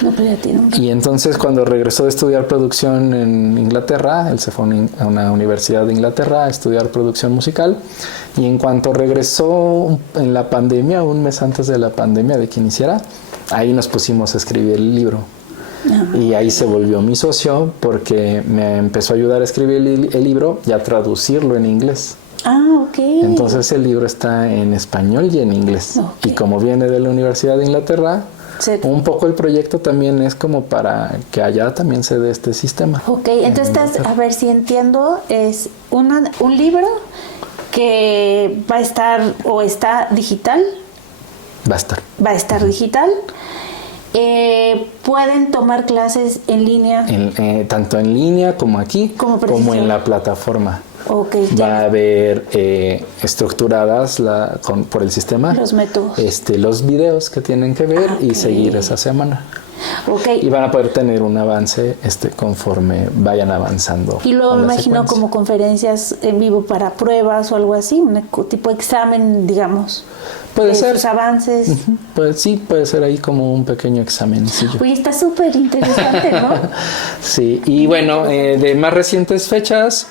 Y entonces cuando regresó de estudiar producción en Inglaterra, él se fue a una universidad de Inglaterra a estudiar producción musical, y en cuanto regresó en la pandemia, un mes antes de la pandemia de que iniciara, ahí nos pusimos a escribir el libro. Y ahí se volvió mi socio porque me empezó a ayudar a escribir el libro y a traducirlo en inglés. Ok. Entonces el libro está en español y en inglés. Okay. Y como viene de la Universidad de Inglaterra, sí, un poco el proyecto también es como para que allá también se dé este sistema. Ok, entonces a ver si entiendo, es un libro que va a estar o está digital. Va a estar digital. Pueden tomar clases en línea. Tanto en línea como aquí, como en la plataforma. Okay, va a haber estructuradas por el sistema los métodos, los videos que tienen que ver y seguir esa semana. Okay. Y van a poder tener un avance conforme vayan avanzando. Y luego me imagino como conferencias en vivo para pruebas o algo así, un tipo de examen, digamos. Puede ser. Sus avances. Uh-huh. Pues sí, puede ser ahí como un pequeño examencillo. Oye, está súper interesante, ¿no? Sí, y bueno, de más recientes fechas,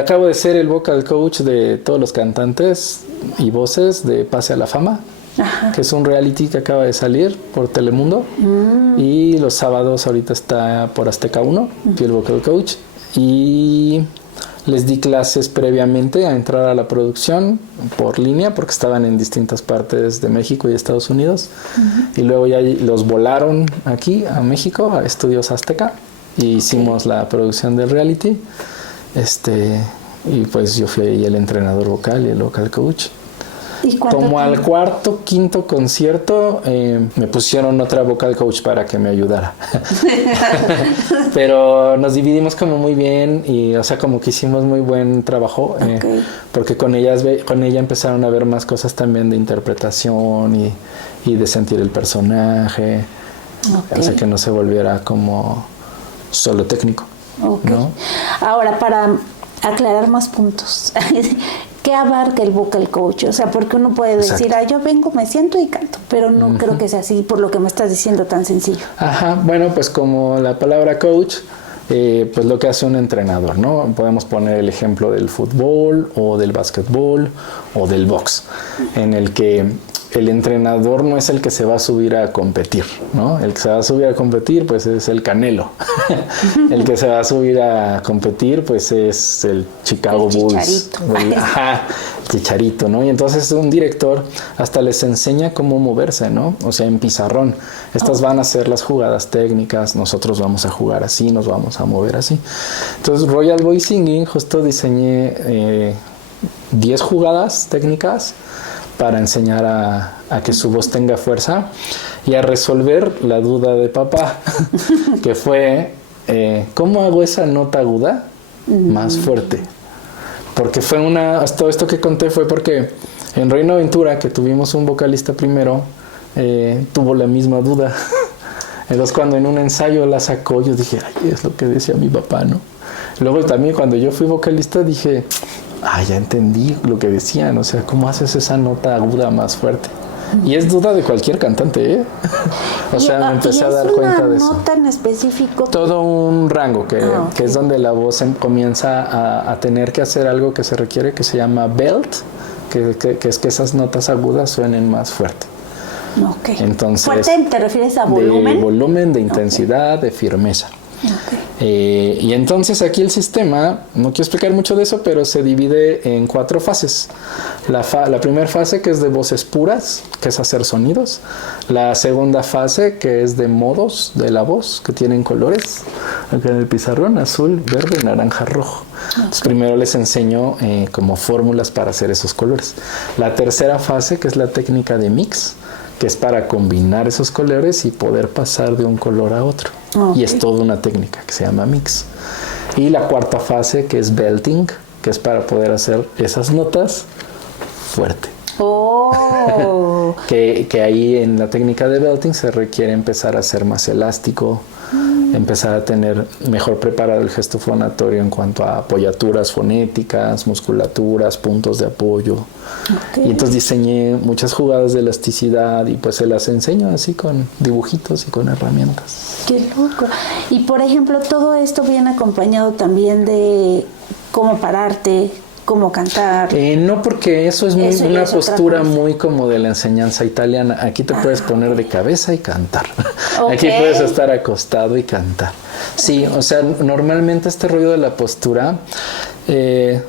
acabo de ser el vocal coach de todos los cantantes y voces de Pase a la Fama. Ajá. Que es un reality que acaba de salir por Telemundo. Y los sábados ahorita está por Azteca 1, fui el vocal coach. Y les di clases previamente a entrar a la producción por línea porque estaban en distintas partes de México y Estados Unidos. Y luego ya los volaron aquí a México, a Estudios Azteca, y hicimos la producción del reality. Y pues yo fui ahí el entrenador vocal y el vocal coach. Como al cuarto, quinto concierto, me pusieron otra vocal coach para que me ayudara. Pero nos dividimos como muy bien y, o sea, como que hicimos muy buen trabajo. Okay. Porque con ella empezaron a ver más cosas también de interpretación y de sentir el personaje. Okay. O sea, que no se volviera como solo técnico. Okay. ¿No? Ahora, para aclarar más puntos. ¿Qué abarca el vocal coach? O sea, porque uno puede decir, yo vengo, me siento y canto, pero no creo que sea así por lo que me estás diciendo tan sencillo. Ajá, bueno, pues como la palabra coach, pues lo que hace un entrenador, ¿no? Podemos poner el ejemplo del fútbol o del básquetbol o del box, en el que el entrenador no es el que se va a subir a competir, ¿no? El que se va a subir a competir, pues es el Canelo. El que se va a subir a competir, pues es el Chicago Bulls. Chicharito, ¿no? Y entonces un director hasta les enseña cómo moverse, ¿no? O sea, en pizarrón. Estas van a ser las jugadas técnicas, nosotros vamos a jugar así, nos vamos a mover así. Entonces, Royal Voice Singing, justo diseñé 10 jugadas técnicas para enseñar a que su voz tenga fuerza y a resolver la duda de papá, que fue, ¿cómo hago esa nota aguda más fuerte? Porque fue todo esto que conté fue porque en Reino Aventura, que tuvimos un vocalista primero, tuvo la misma duda. Entonces cuando en un ensayo la sacó, yo dije, ay, es lo que decía mi papá, ¿no? Luego también cuando yo fui vocalista dije, ya entendí lo que decían, o sea, ¿cómo haces esa nota aguda más fuerte? Y es duda de cualquier cantante, ¿eh? O sea, me empecé a dar cuenta de eso. ¿Es una nota en específico? Todo un rango que es donde la voz comienza a tener que hacer algo que se requiere, que se llama belt, que es que esas notas agudas suenen más fuerte. Okay. Entonces, ¿fuerte te refieres a volumen? De volumen, de intensidad, de firmeza. Okay. Y entonces aquí el sistema, no quiero explicar mucho de eso, pero se divide en 4 fases. La primera fase, que es de voces puras, que es hacer sonidos. La segunda fase, que es de modos de la voz, que tienen colores. Acá en el pizarrón, azul, verde, naranja, rojo. Okay. Entonces primero les enseño como fórmulas para hacer esos colores. La tercera fase, que es la técnica de mix, que es para combinar esos colores y poder pasar de un color a otro. Okay. Y es toda una técnica que se llama mix. Y la cuarta fase, que es belting, que es para poder hacer esas notas fuerte. Oh. que ahí en la técnica de belting se requiere empezar a ser más elástico, empezar a tener mejor preparado el gesto fonatorio en cuanto a apoyaturas fonéticas, musculaturas, puntos de apoyo. Okay. Y entonces diseñé muchas jugadas de elasticidad y pues se las enseño así con dibujitos y con herramientas. ¡Qué loco! Y por ejemplo, todo esto viene acompañado también de cómo pararte, cómo cantar. No, porque eso es una postura muy como de la enseñanza italiana. Aquí te puedes poner de cabeza y cantar. Okay. Aquí puedes estar acostado y cantar. Sí, o sea, normalmente este rollo de la postura,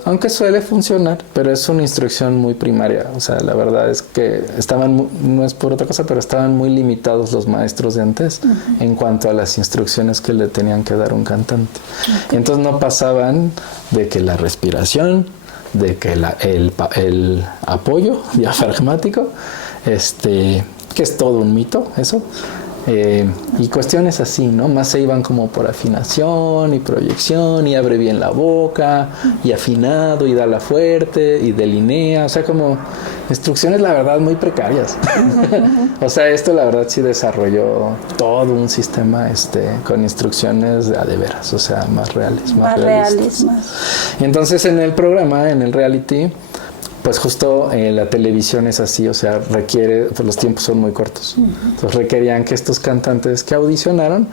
aunque suele funcionar, pero es una instrucción muy primaria. O sea, la verdad es que no es por otra cosa, pero estaban muy limitados los maestros de antes en cuanto a las instrucciones que le tenían que dar a un cantante. Okay. Entonces no pasaban de que la respiración, de que el apoyo diafragmático, que es todo un mito eso, y cuestiones así, ¿no? Más se iban como por afinación y proyección y abre bien la boca y afinado y dala fuerte y delinea, o sea, como instrucciones la verdad muy precarias. O sea, esto la verdad sí desarrolló todo un sistema con instrucciones de veras, o sea, más reales, más realistas. Y entonces en el programa, en el reality, pues justo la televisión es así, o sea, requiere, pues los tiempos son muy cortos. Entonces requerían que estos cantantes que audicionaron,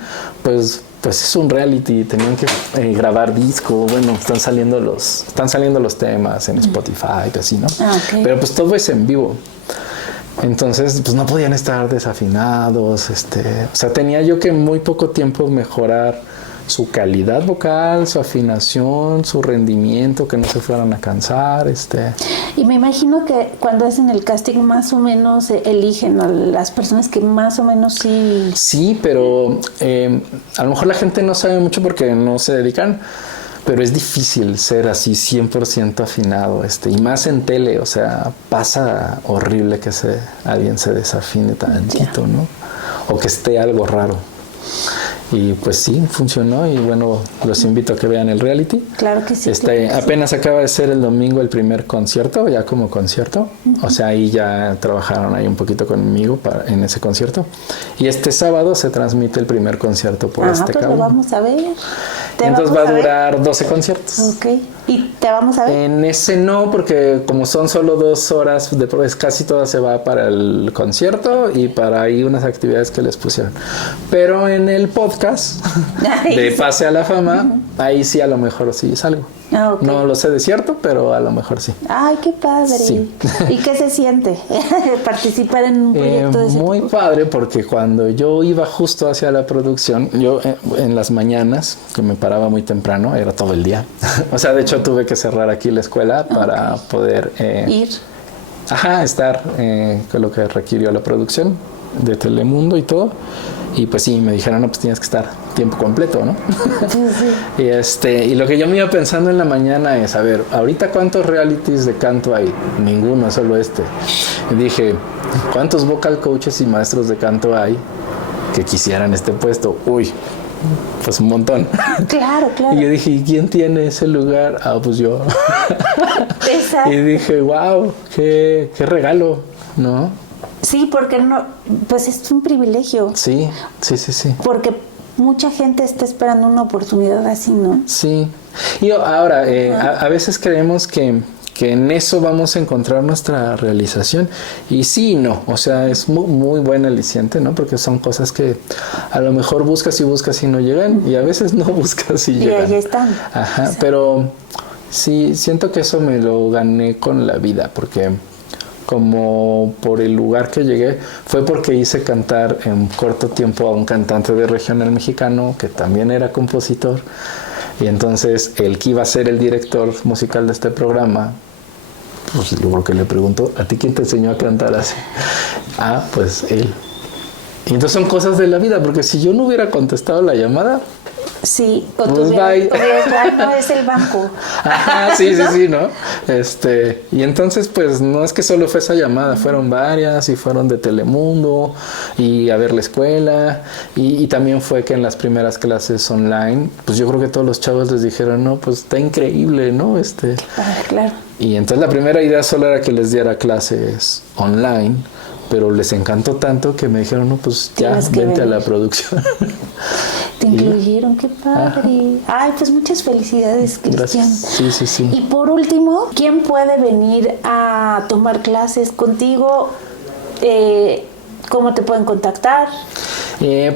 pues es un reality, tenían que grabar disco, bueno, están saliendo los temas en Spotify, así, ¿no? Okay. Pero pues todo es en vivo. Entonces, pues no podían estar desafinados, o sea, tenía yo que en muy poco tiempo mejorar su calidad vocal, su afinación, su rendimiento, que no se fueran a cansar. Y me imagino que cuando hacen el casting más o menos eligen a las personas que más o menos sí... Sí, pero a lo mejor la gente no sabe mucho porque no se dedican, pero es difícil ser así 100% afinado, y más en tele, o sea, pasa horrible que alguien se desafine tantito, ¿no? O que esté algo raro. Y pues sí, funcionó y bueno, los invito a que vean el reality. Claro que sí. Apenas acaba de ser el domingo el primer concierto, ya como concierto. O sea, ahí ya trabajaron ahí un poquito conmigo en ese concierto. Y este sábado se transmite el primer concierto por Azteca 1. Lo vamos a ver. Entonces va a durar 12 conciertos. Ok. ¿Y te vamos a ver? En ese no, porque como son solo 2 horas, casi toda se va para el concierto y para ahí unas actividades que les pusieron. Pero en el podcast de Pase a la Fama, ahí sí a lo mejor sí salgo. Okay. No lo sé de cierto, pero a lo mejor sí. Ay, qué padre. Sí. ¿Y qué se siente participar en un proyecto de ese tipo? Muy padre, porque cuando yo iba justo hacia la producción, yo en las mañanas, que me paraba muy temprano, era todo el día. O sea, de hecho tuve que cerrar aquí la escuela para poder ir. Estar con lo que requirió la producción. de Telemundo y todo. Y pues sí, me dijeron, no, pues tienes que estar tiempo completo, ¿no? Sí. Y lo que yo me iba pensando en la mañana es, a ver, ahorita ¿cuántos realities de canto hay? Ninguno, solo este. Y dije, ¿cuántos vocal coaches y maestros de canto hay que quisieran este puesto? Uy, pues un montón. Claro. Y yo dije, ¿y quién tiene ese lugar? Ah, pues yo. Exacto. Y dije, wow, qué regalo, ¿no? Sí, porque no, pues es un privilegio. Sí. Porque mucha gente está esperando una oportunidad así, ¿no? Sí. Y ahora, a veces creemos que en eso vamos a encontrar nuestra realización. Y sí y no. O sea, es muy, muy buen aliciente, ¿no? Porque son cosas que a lo mejor buscas y no llegan. Y a veces no buscas y llegan. Y ahí están. Ajá, exacto. Pero sí, siento que eso me lo gané con la vida. Porque como por el lugar que llegué, fue porque hice cantar en corto tiempo a un cantante de regional mexicano que también era compositor. Y entonces el que iba a ser el director musical de este programa, pues yo creo que le preguntó, ¿a ti quién te enseñó a cantar así? Ah, pues él. Y entonces son cosas de la vida, porque si yo no hubiera contestado la llamada, sí, pues bye. No es el banco. Ajá, sí, ¿no? Y entonces pues no es que solo fue esa llamada, fueron varias y fueron de Telemundo y a ver la escuela y también fue que en las primeras clases online, pues yo creo que todos los chavos les dijeron, no, pues está increíble, ¿no? Claro. Y entonces la primera idea solo era que les diera clases online, pero les encantó tanto que me dijeron, no, pues ya, vente a la producción. Te incluyeron, qué padre. Ajá. Ay, pues muchas felicidades, Cristian. Sí. Y por último, ¿quién puede venir a tomar clases contigo? ¿Cómo te pueden contactar?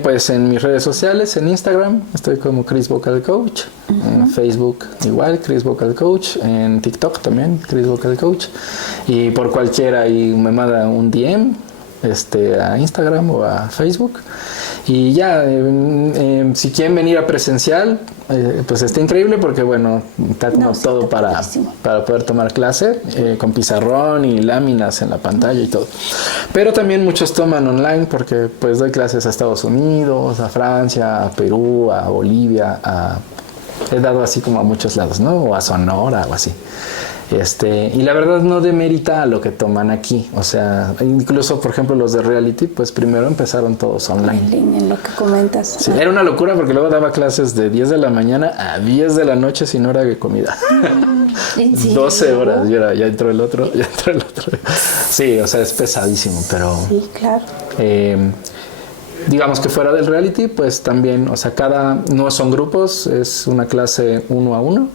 Pues en mis redes sociales, en Instagram, estoy como Chris Vocal Coach. En Facebook igual, Chris Vocal Coach. En TikTok también, Chris Vocal Coach. Y por cualquiera ahí me manda un DM a Instagram o a Facebook. Y ya, si quieren venir a presencial, pues está increíble porque, bueno, está como todo para poder tomar clase, con pizarrón y láminas en la pantalla y todo. Pero también muchos toman online porque pues doy clases a Estados Unidos, a Francia, a Perú, a Bolivia, he dado así como a muchos lados, ¿no? O a Sonora o así. Y la verdad no demerita a lo que toman aquí. O sea, incluso, por ejemplo, los de reality, pues primero empezaron todos online. En lo que comentas. Sí, era una locura porque luego daba clases de 10 de la mañana a 10 de la noche sin hora de comida. 12 horas. Y ya entró el otro. Sí, o sea, es pesadísimo, pero... Sí, claro. Digamos que fuera del reality, pues también, o sea, no son grupos, es una clase 1 a 1.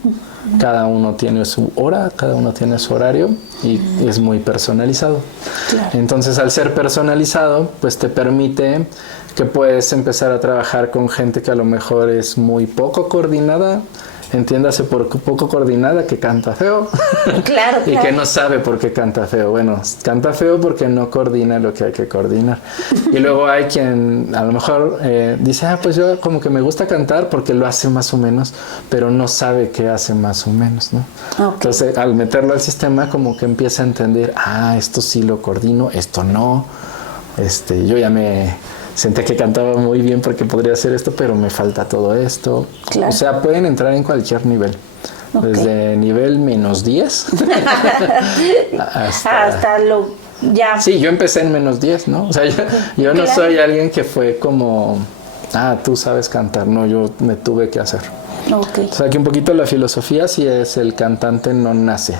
Cada uno tiene su hora, cada uno tiene su horario y es muy personalizado. Claro. Entonces, al ser personalizado, pues te permite que puedes empezar a trabajar con gente que a lo mejor es muy poco coordinada, entiéndase por poco coordinada, que canta feo. Claro. Y que no sabe por qué canta feo. Bueno, canta feo porque no coordina lo que hay que coordinar. Y luego hay quien a lo mejor dice, pues yo como que me gusta cantar porque lo hace más o menos, pero no sabe qué hace más o menos, ¿no? Okay. Entonces, al meterlo al sistema, como que empieza a entender, esto sí lo coordino, esto no. Yo ya me... Sentía que cantaba muy bien porque podría hacer esto, pero me falta todo esto. Claro. O sea, pueden entrar en cualquier nivel. Okay. Desde nivel -10 hasta lo... Ya. Sí, yo empecé en -10, ¿no? O sea, yo no soy alguien que fue como... tú sabes cantar. No, yo me tuve que hacer. Okay. O sea, que un poquito la filosofía sí es el cantante no nace,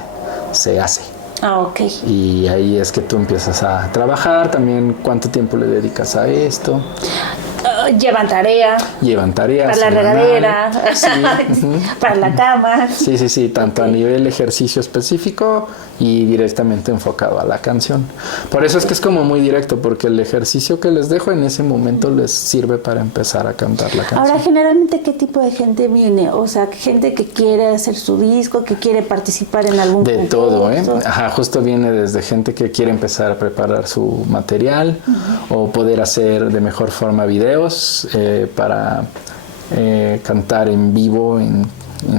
se hace. Ok. Y ahí es que tú empiezas a trabajar también cuánto tiempo le dedicas a esto. Llevan tareas. Para la regadera. Sí. Para la cama. Sí, tanto a nivel ejercicio específico y directamente enfocado a la canción. Por eso es que es como muy directo, porque el ejercicio que les dejo en ese momento les sirve para empezar a cantar la canción. Ahora, generalmente, ¿qué tipo de gente viene? O sea, gente que quiere hacer su disco, que quiere participar en algún concurso. De todo, ¿eh? Ajá, justo viene desde gente que quiere empezar a preparar su material o poder hacer de mejor forma videos para cantar en vivo en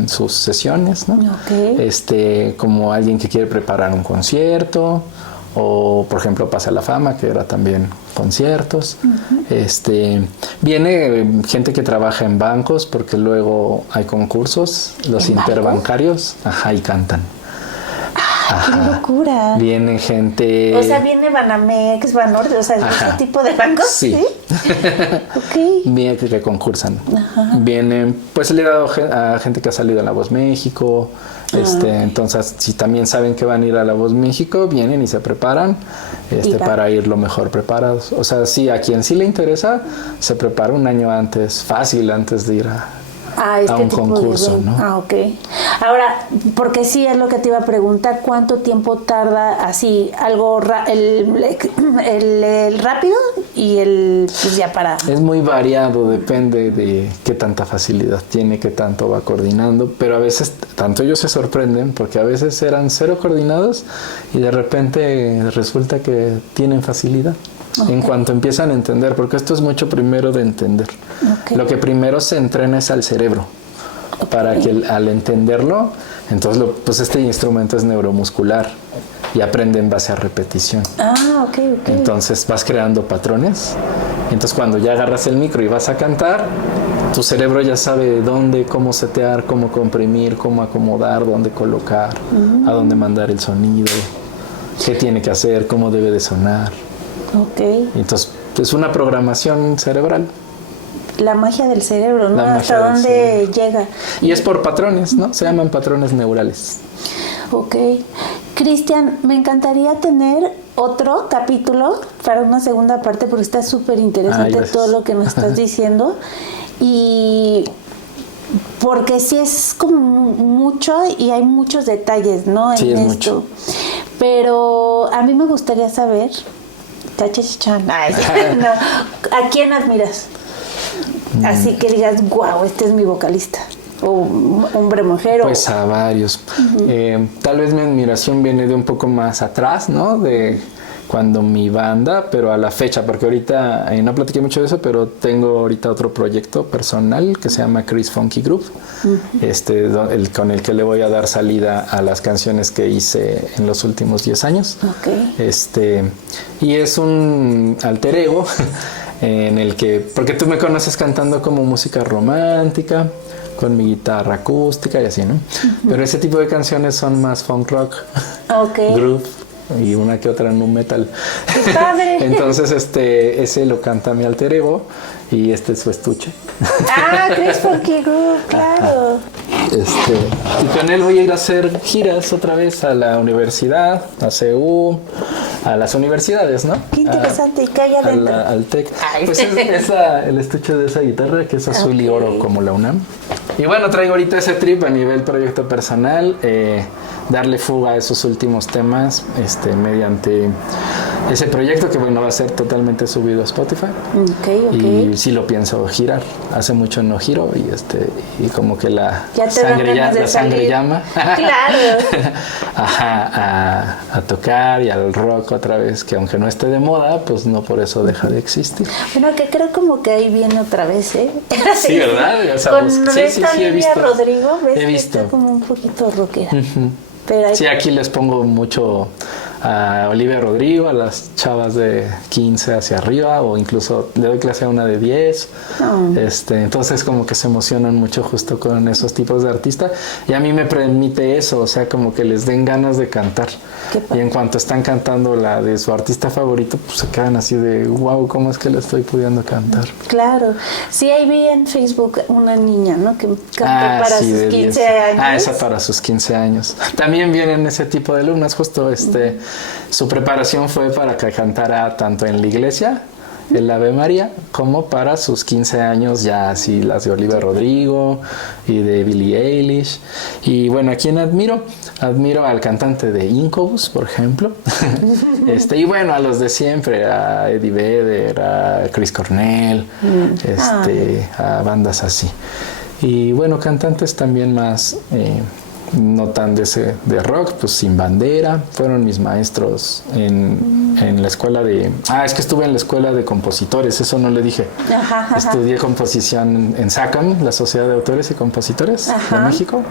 sus sesiones, ¿no? Okay. Como alguien que quiere preparar un concierto o por ejemplo Pasa la Fama, que era también conciertos. Viene gente que trabaja en bancos, porque luego hay concursos, los interbancarios, y cantan. ¡Qué locura! Viene gente... O sea, viene Banamex, Banorte, o sea, ese tipo de bancos. Sí. Ok. Viene que concursan. Viene, pues le he dado a gente que ha salido a La Voz México. Entonces, si también saben que van a ir a La Voz México, vienen y se preparan para ir lo mejor preparados. O sea, sí, a quien sí le interesa, se prepara un año antes, fácil, antes de ir a un concurso, ¿no? Ok. Ahora, porque sí es lo que te iba a preguntar, ¿cuánto tiempo tarda así algo el rápido y pues ya para? Es muy variado, depende de qué tanta facilidad tiene, qué tanto va coordinando, pero a veces tanto ellos se sorprenden porque a veces eran 0 coordinados y de repente resulta que tienen facilidad. En cuanto empiezan a entender, porque esto es mucho primero de entender. Lo que primero se entrena es al cerebro, para que al entenderlo, entonces pues este instrumento es neuromuscular y aprende en base a repetición. Entonces vas creando patrones. Entonces cuando ya agarras el micro y vas a cantar, tu cerebro ya sabe dónde, cómo setear, cómo comprimir, cómo acomodar, dónde colocar, a dónde mandar el sonido, qué tiene que hacer, cómo debe de sonar. Entonces es una programación cerebral. La magia del cerebro, ¿no? ¿Hasta dónde llega? Y es por patrones, ¿no? Se llaman patrones neurales. Ok. Cristian, me encantaría tener otro capítulo para una segunda parte porque está súper interesante todo lo que nos estás diciendo. Y porque sí es como mucho y hay muchos detalles, ¿no? Sí, en es esto. mucho. Pero a mí me gustaría saber... No, ¿a quién admiras? Así que digas, wow, este es mi vocalista. O hombre, mujer. Pues a varios. Tal vez mi admiración viene de un poco más atrás, ¿no? De cuando mi banda, pero a la fecha, porque ahorita no platiqué mucho de eso, pero tengo ahorita otro proyecto personal que se llama Chris Funky Group, con el que le voy a dar salida a las canciones que hice en los últimos 10 años. Y es un alter ego en el que, porque tú me conoces cantando como música romántica, con mi guitarra acústica y así, ¿no? Pero ese tipo de canciones son más funk rock, groove y una que otra nu metal. ¡Qué padre! Entonces ese lo canta mi alter ego y este es su estuche. Chris Funky Group, claro. Y con él voy a ir a hacer giras otra vez a la universidad, a CU, a las universidades, ¿no? Qué interesante. ¿Y qué hay adentro? Al TEC. Pues es el estuche de esa guitarra que es azul y oro como la UNAM. Y bueno, traigo ahorita ese trip a nivel proyecto personal, darle fuga a esos últimos temas mediante ese proyecto que bueno va a ser totalmente subido a Spotify. Y sí lo pienso girar. Hace mucho no giro y como que la sangre llama. Claro. a tocar y al rock otra vez, que aunque no esté de moda, pues no por eso deja de existir. Bueno, que creo como que ahí viene otra vez, ¿eh? Sí, ¿verdad? O sea, con esta Olivia Rodrigo, ¿ves? He visto. Está como un poquito rockera. Sí, aquí les pongo mucho a Olivia Rodrigo, a las chavas de 15 hacia arriba, o incluso le doy clase a una de 10. Entonces como que se emocionan mucho justo con esos tipos de artistas, y a mí me permite eso, o sea, como que les den ganas de cantar. Y en cuanto están cantando la de su artista favorito, pues se quedan así de wow, ¿cómo es que le estoy pudiendo cantar? Claro. Sí, ahí vi en Facebook una niña, ¿no? Que cantó para sus 15 años. Esa para sus 15 años. También vienen ese tipo de alumnas, justo su preparación fue para que cantara tanto en la iglesia, el Ave María, como para sus 15 años ya así las de Olivia Rodrigo y de Billie Eilish. Y bueno, ¿a quién admiro? Admiro al cantante de Incubus, por ejemplo. Y bueno, a los de siempre, a Eddie Vedder, a Chris Cornell, a bandas así. Y bueno, cantantes también más... no tan de rock, pues Sin Bandera, fueron mis maestros en la escuela de... es que estuve en la escuela de compositores, eso no le dije. Estudié composición en SACAM, la Sociedad de Autores y Compositores de México.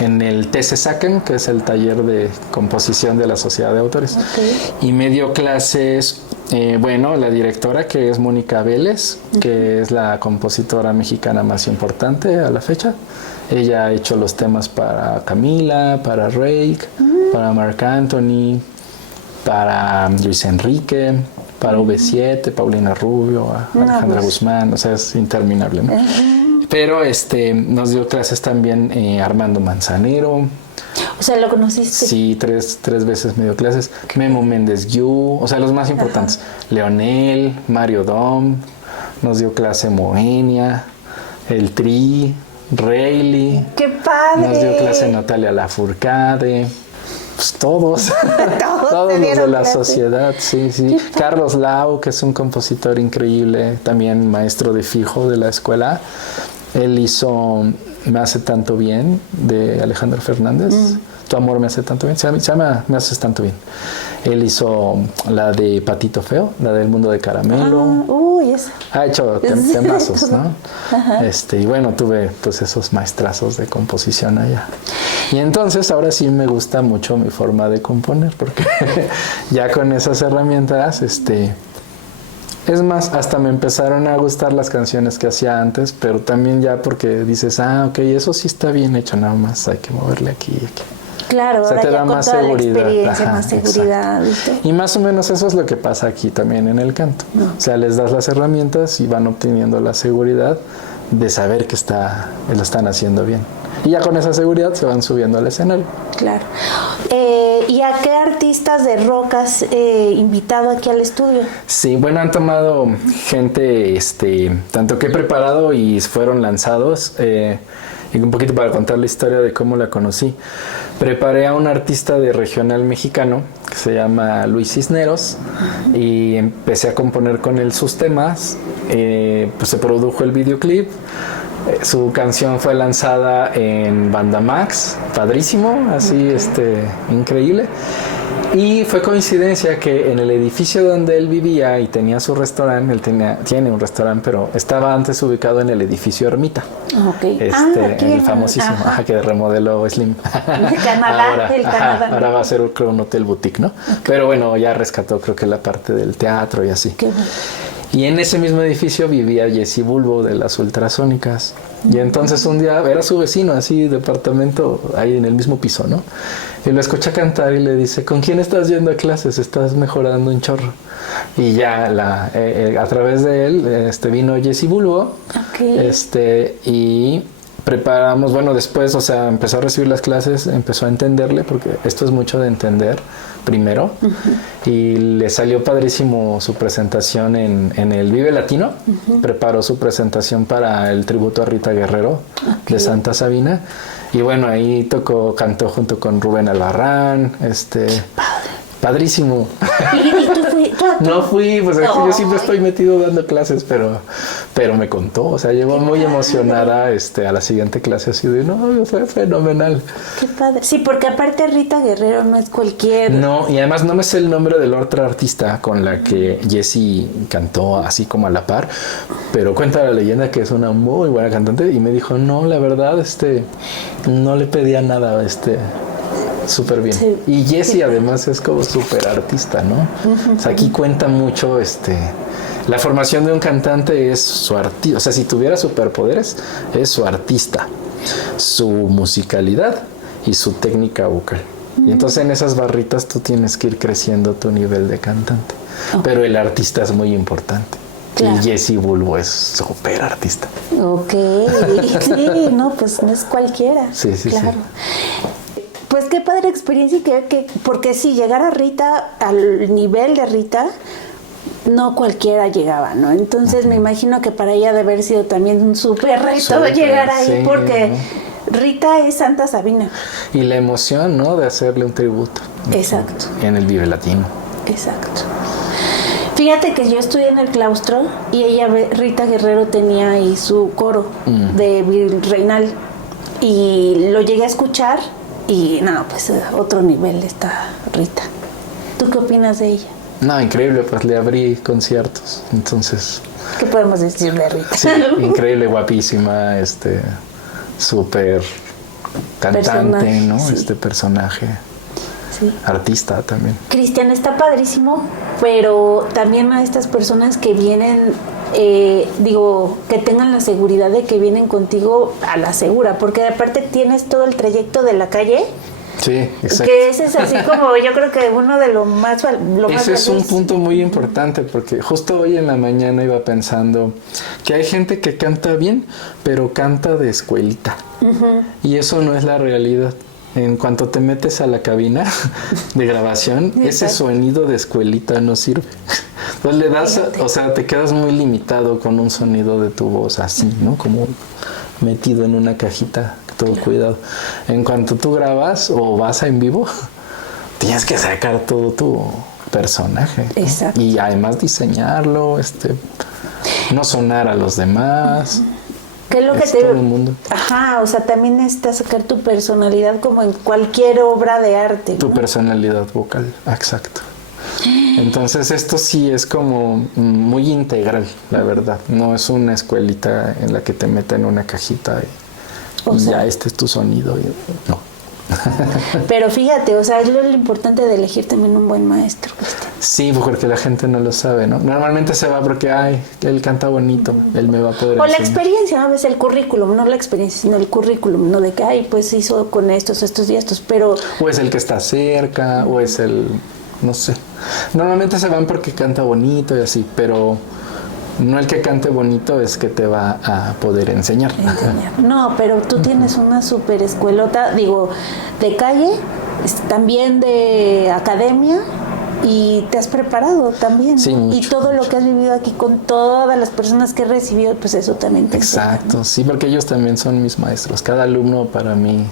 en el TCSACAN, que es el taller de composición de la Sociedad de Autores. Okay. Y me dio clases, la directora, que es Mónica Vélez, que es la compositora mexicana más importante a la fecha. Ella ha hecho los temas para Camila, para Rake, para Marc Anthony, para Luis Enrique, para V7, Paulina Rubio, Alejandra Guzmán, o sea, es interminable, ¿no? Pero nos dio clases también Armando Manzanero. O sea, ¿lo conociste? Sí, tres veces me dio clases. Memo Méndez Guiú, o sea, los más importantes. Leonel, Mario Dom, nos dio clase Moenia, el Tri, Rayleigh. ¡Qué padre! Nos dio clase Natalia Lafourcade. Pues todos los de la sociedad, sí. Carlos Lau, que es un compositor increíble, también maestro de fijo de la escuela. Él hizo Me hace tanto bien, de Alejandro Fernández. Tu amor me hace tanto bien. Se llama Me haces tanto bien. Él hizo la de Patito Feo, la del Mundo de Caramelo. Ha hecho temazos, ¿no? Y bueno, tuve pues esos maestrazos de composición allá. Y entonces ahora sí me gusta mucho mi forma de componer, porque ya con esas herramientas, es más, hasta me empezaron a gustar las canciones que hacía antes, pero también ya porque dices, ok, eso sí está bien hecho, nada más hay que moverle aquí y aquí. Claro, o sea, ahora te ya da con más toda seguridad. La experiencia, más seguridad. Y más o menos eso es lo que pasa aquí también en el canto. O sea, les das las herramientas y van obteniendo la seguridad de saber que lo están haciendo bien. Y ya con esa seguridad se van subiendo al escenario. Claro. ¿Y a qué artistas de rock has invitado aquí al estudio? Sí, bueno, han tomado gente, tanto que he preparado y fueron lanzados. Y un poquito para contar la historia de cómo la conocí. Preparé a un artista de regional mexicano que se llama Luis Cisneros y empecé a componer con él sus temas. Pues se produjo el videoclip. Su canción fue lanzada en Banda Max, padrísimo, así increíble. Y fue coincidencia que en el edificio donde él vivía y tenía su restaurante, él tiene un restaurante, pero estaba antes ubicado en el edificio Ermita. Okay. El famosísimo, que remodeló Slim. El Canadá. Ahora va a ser creo un hotel boutique, ¿no? Okay. Pero bueno, ya rescató creo que la parte del teatro y así. Qué bueno. Y en ese mismo edificio vivía Jesse Bulbo de las Ultrasónicas. Y entonces un día era su vecino, así, departamento, ahí en el mismo piso, ¿no? Y lo escucha cantar y le dice, ¿con quién estás yendo a clases? Estás mejorando un chorro. Y ya a través de él vino Jesse Bulbo. Okay. Y preparamos, después, empezó a recibir las clases, empezó a entenderle, porque esto es mucho de entender primero, y le salió padrísimo su presentación en el Vive Latino. Preparó su presentación para el tributo a Rita Guerrero de Santa Sabina, y bueno, ahí cantó junto con Rubén Albarrán, padrísimo. ¿Y tú fuiste? No fui, pues yo siempre estoy metido dando clases, pero me contó, llegó muy emocionada a la siguiente clase, así de, no, fue fenomenal. Qué padre. Sí, porque aparte Rita Guerrero no es cualquier... No, y además no me sé el nombre de la otra artista con la que Jessie cantó así como a la par, pero cuenta la leyenda que es una muy buena cantante, y me dijo, no, la verdad, no le pedía nada, súper bien. Sí. Y Jessie además es como súper artista, ¿no? Aquí cuenta mucho, la formación de un cantante es su artista, si tuviera superpoderes, es su artista, su musicalidad y su técnica vocal. Y entonces en esas barritas tú tienes que ir creciendo tu nivel de cantante. Pero el artista es muy importante. Claro. Y Jesse Bulbo es súper artista. Ok, sí, no, pues no es cualquiera. Sí, claro. Sí. Pues qué padre experiencia, porque si llegara Rita al nivel de Rita, no cualquiera llegaba, ¿no? Entonces me imagino que para ella debe haber sido también un súper reto llegar ahí, porque Rita es Santa Sabina. Y la emoción, ¿no? De hacerle un tributo. Exacto. En el Vive Latino. Exacto. Fíjate que yo estudié en el claustro y Rita Guerrero tenía ahí su coro de virreinal y lo llegué a escuchar. Y no, pues otro nivel está Rita. ¿Tú qué opinas de ella? No, increíble, pues le abrí conciertos, entonces... ¿Qué podemos decir de Rita? Sí, increíble, guapísima, súper cantante, ¿no? Sí. Este personaje, Sí. artista también. Cristian, está padrísimo, pero también a estas personas que vienen, que tengan la seguridad de que vienen contigo a la segura, porque aparte tienes todo el trayecto de la calle. Sí, exacto. Que ese es así como yo creo que uno de lo más Ese es un valioso. punto muy importante porque justo hoy en la mañana iba pensando que hay gente que canta bien, pero canta de escuelita. Y eso no es la realidad. En cuanto te metes a la cabina de grabación, ese sonido de escuelita no sirve. Entonces le das, o sea, te quedas muy limitado con un sonido de tu voz así, ¿no? Como metido en una cajita, todo cuidado. En cuanto tú grabas o vas en vivo, tienes que sacar todo tu personaje, ¿no? Exacto. Y además diseñarlo, no sonar a los demás. ¿Qué es lo que Es te todo el mundo. Ajá, o sea, también necesitas sacar tu personalidad como en cualquier obra de arte, Tu ¿no? personalidad vocal, exacto. Entonces esto sí es como muy integral, la verdad. No es una escuelita en la que te meten en una cajita O y sea, ya este es tu sonido. No. pero fíjate, o sea, es lo importante de elegir también un buen maestro, Cristian. Sí, porque la gente no lo sabe, ¿no? Normalmente se va porque, ay, él canta bonito, él me va a poder O la enseñar. experiencia, ¿no? Ves el currículum, no la experiencia, sino el currículum, ¿no? De que, ay, pues hizo con estos y estos, pero O es el que está cerca, o es el, no sé. Normalmente se van porque canta bonito y así, pero no el que cante bonito es que te va a poder enseñar. no, pero tú tienes una super escuelota, digo, de calle, también de academia, y te has preparado también, Sí, ¿no? Y mucho, todo lo mucho. que has vivido aquí con todas las personas que has recibido, pues eso también te enseña, Exacto, sí, porque ellos también son mis maestros. Cada alumno para mí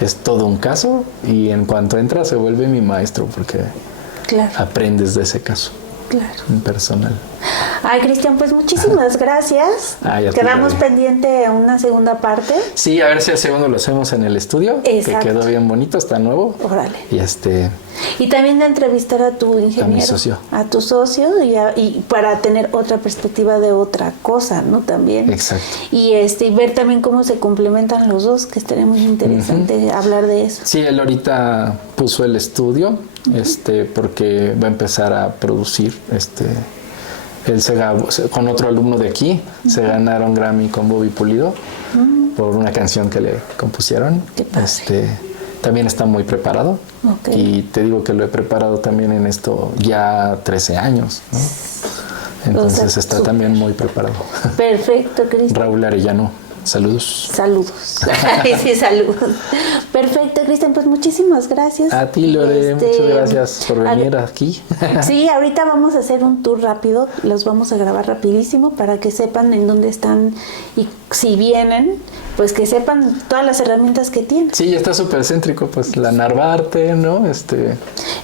es todo un caso y en cuanto entra se vuelve mi maestro porque ¿no? Claro, aprendes de ese caso claro. en personal. Ay, Cristian, pues muchísimas gracias. Ay, a ti, Quedamos Gaby. pendiente una segunda parte. Sí, a ver si el segundo lo hacemos en el estudio, Exacto. que quedó bien bonito, está nuevo. Órale. Y Y también de entrevistar a tu ingeniero. socio. A tu socio y para tener otra perspectiva de otra cosa, ¿no? También. Exacto. Y y ver también cómo se complementan los dos, que estaría muy interesante hablar de eso. Sí, él ahorita puso el estudio, porque va a empezar a producir, él con otro alumno de aquí, se ganaron Grammy con Bobby Pulido por una canción que le compusieron. Qué padre. También está muy preparado. Ok. Y te digo que lo he preparado también en esto ya 13 años, ¿no? Entonces O sea, está súper. también muy preparado. Perfecto, Cristian. Raúl Arellano, saludos. Saludos. Sí, saludos. Perfecto, Cristian. Pues muchísimas gracias. A ti, Lore, muchas gracias por venir aquí. Sí, ahorita vamos a hacer un tour rápido, los vamos a grabar rapidísimo para que sepan en dónde están y si vienen, pues que sepan todas las herramientas que tienen. Sí, está súper céntrico, pues la Narvarte, ¿no?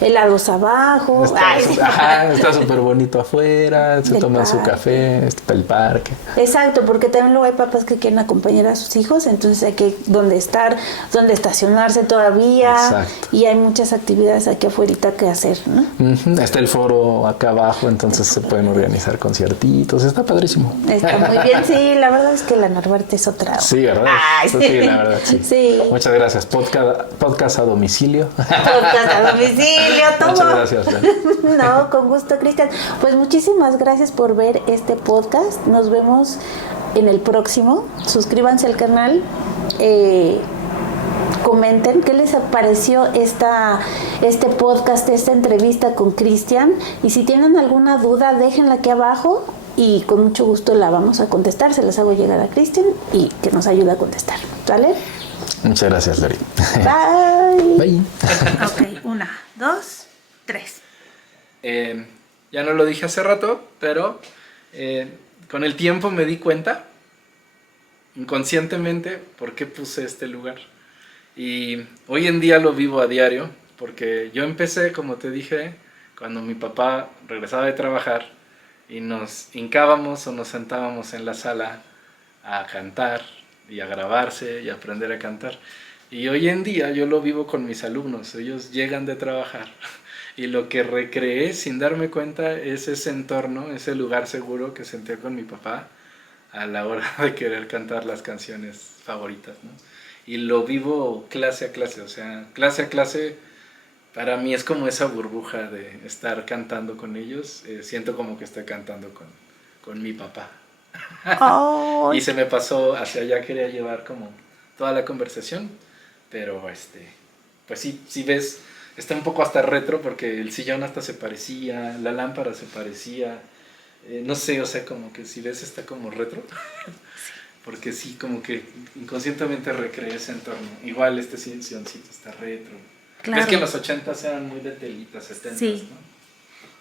Helados abajo. Está súper bonito afuera, se El toman su parque. café, está el parque. Exacto, porque también luego hay papás que quieren acompañar a sus hijos, entonces hay que dónde estar, dónde estacionarse todavía. Exacto. Y hay muchas actividades aquí afuera que hacer, ¿no? Está el foro acá abajo, entonces se pueden organizar conciertitos, está padrísimo. Está muy bien, sí, la verdad es que la Narvarte es otra. Sí, ¿verdad? Ay, Sí, la verdad, sí. Sí. Muchas gracias. Podcast a domicilio. Podcast a domicilio, todo. Muchas gracias, Ben. No, con gusto, Cristian. Pues muchísimas gracias por ver este podcast. Nos vemos en el próximo. Suscríbanse al canal. Comenten qué les pareció este podcast, esta entrevista con Cristian. Y si tienen alguna duda, déjenla aquí abajo y con mucho gusto la vamos a contestar. Se las hago llegar a Cristian y que nos ayude a contestar. ¿Vale? Muchas gracias, Lori. Bye. Bye. Ok, 1, 2, 3. Ya no lo dije hace rato, pero con el tiempo me di cuenta, inconscientemente, por qué puse este lugar. Y hoy en día lo vivo a diario, porque yo empecé, como te dije, cuando mi papá regresaba de trabajar y nos hincábamos o nos sentábamos en la sala a cantar y a grabarse y a aprender a cantar. Y hoy en día yo lo vivo con mis alumnos, ellos llegan de trabajar y lo que recreé sin darme cuenta es ese entorno, ese lugar seguro que sentía con mi papá a la hora de querer cantar las canciones favoritas, ¿no? y lo vivo clase a clase, o sea, clase a clase para mí es como esa burbuja de estar cantando con ellos, siento como que estoy cantando con mi papá. Oh. Y se me pasó, hacia allá quería llevar como toda la conversación, pero pues sí ves, está un poco hasta retro porque el sillón hasta se parecía, la lámpara se parecía, no sé, o sea, como que si ves está como retro, porque sí, como que inconscientemente recreé ese entorno. Igual este silloncito está retro. Claro. Ves que en los 80s eran muy de telitas, 70s, Sí. ¿no?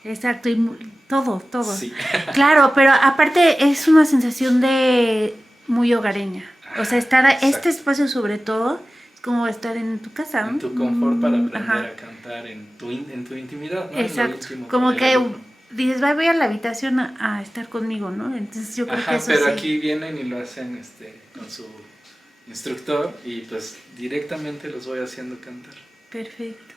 Exacto, y todo. Sí. Claro, pero aparte es una sensación de muy hogareña. O sea, estar a este espacio sobre todo es como estar en tu casa, ¿no? En tu confort para aprender Ajá. a cantar, en tu intimidad, ¿no? Exacto. Íntimo, Como que alumno. dices, voy a la habitación a estar conmigo, ¿no? Entonces yo creo que eso pero sí. aquí vienen y lo hacen con su instructor y pues directamente los voy haciendo cantar. Perfecto.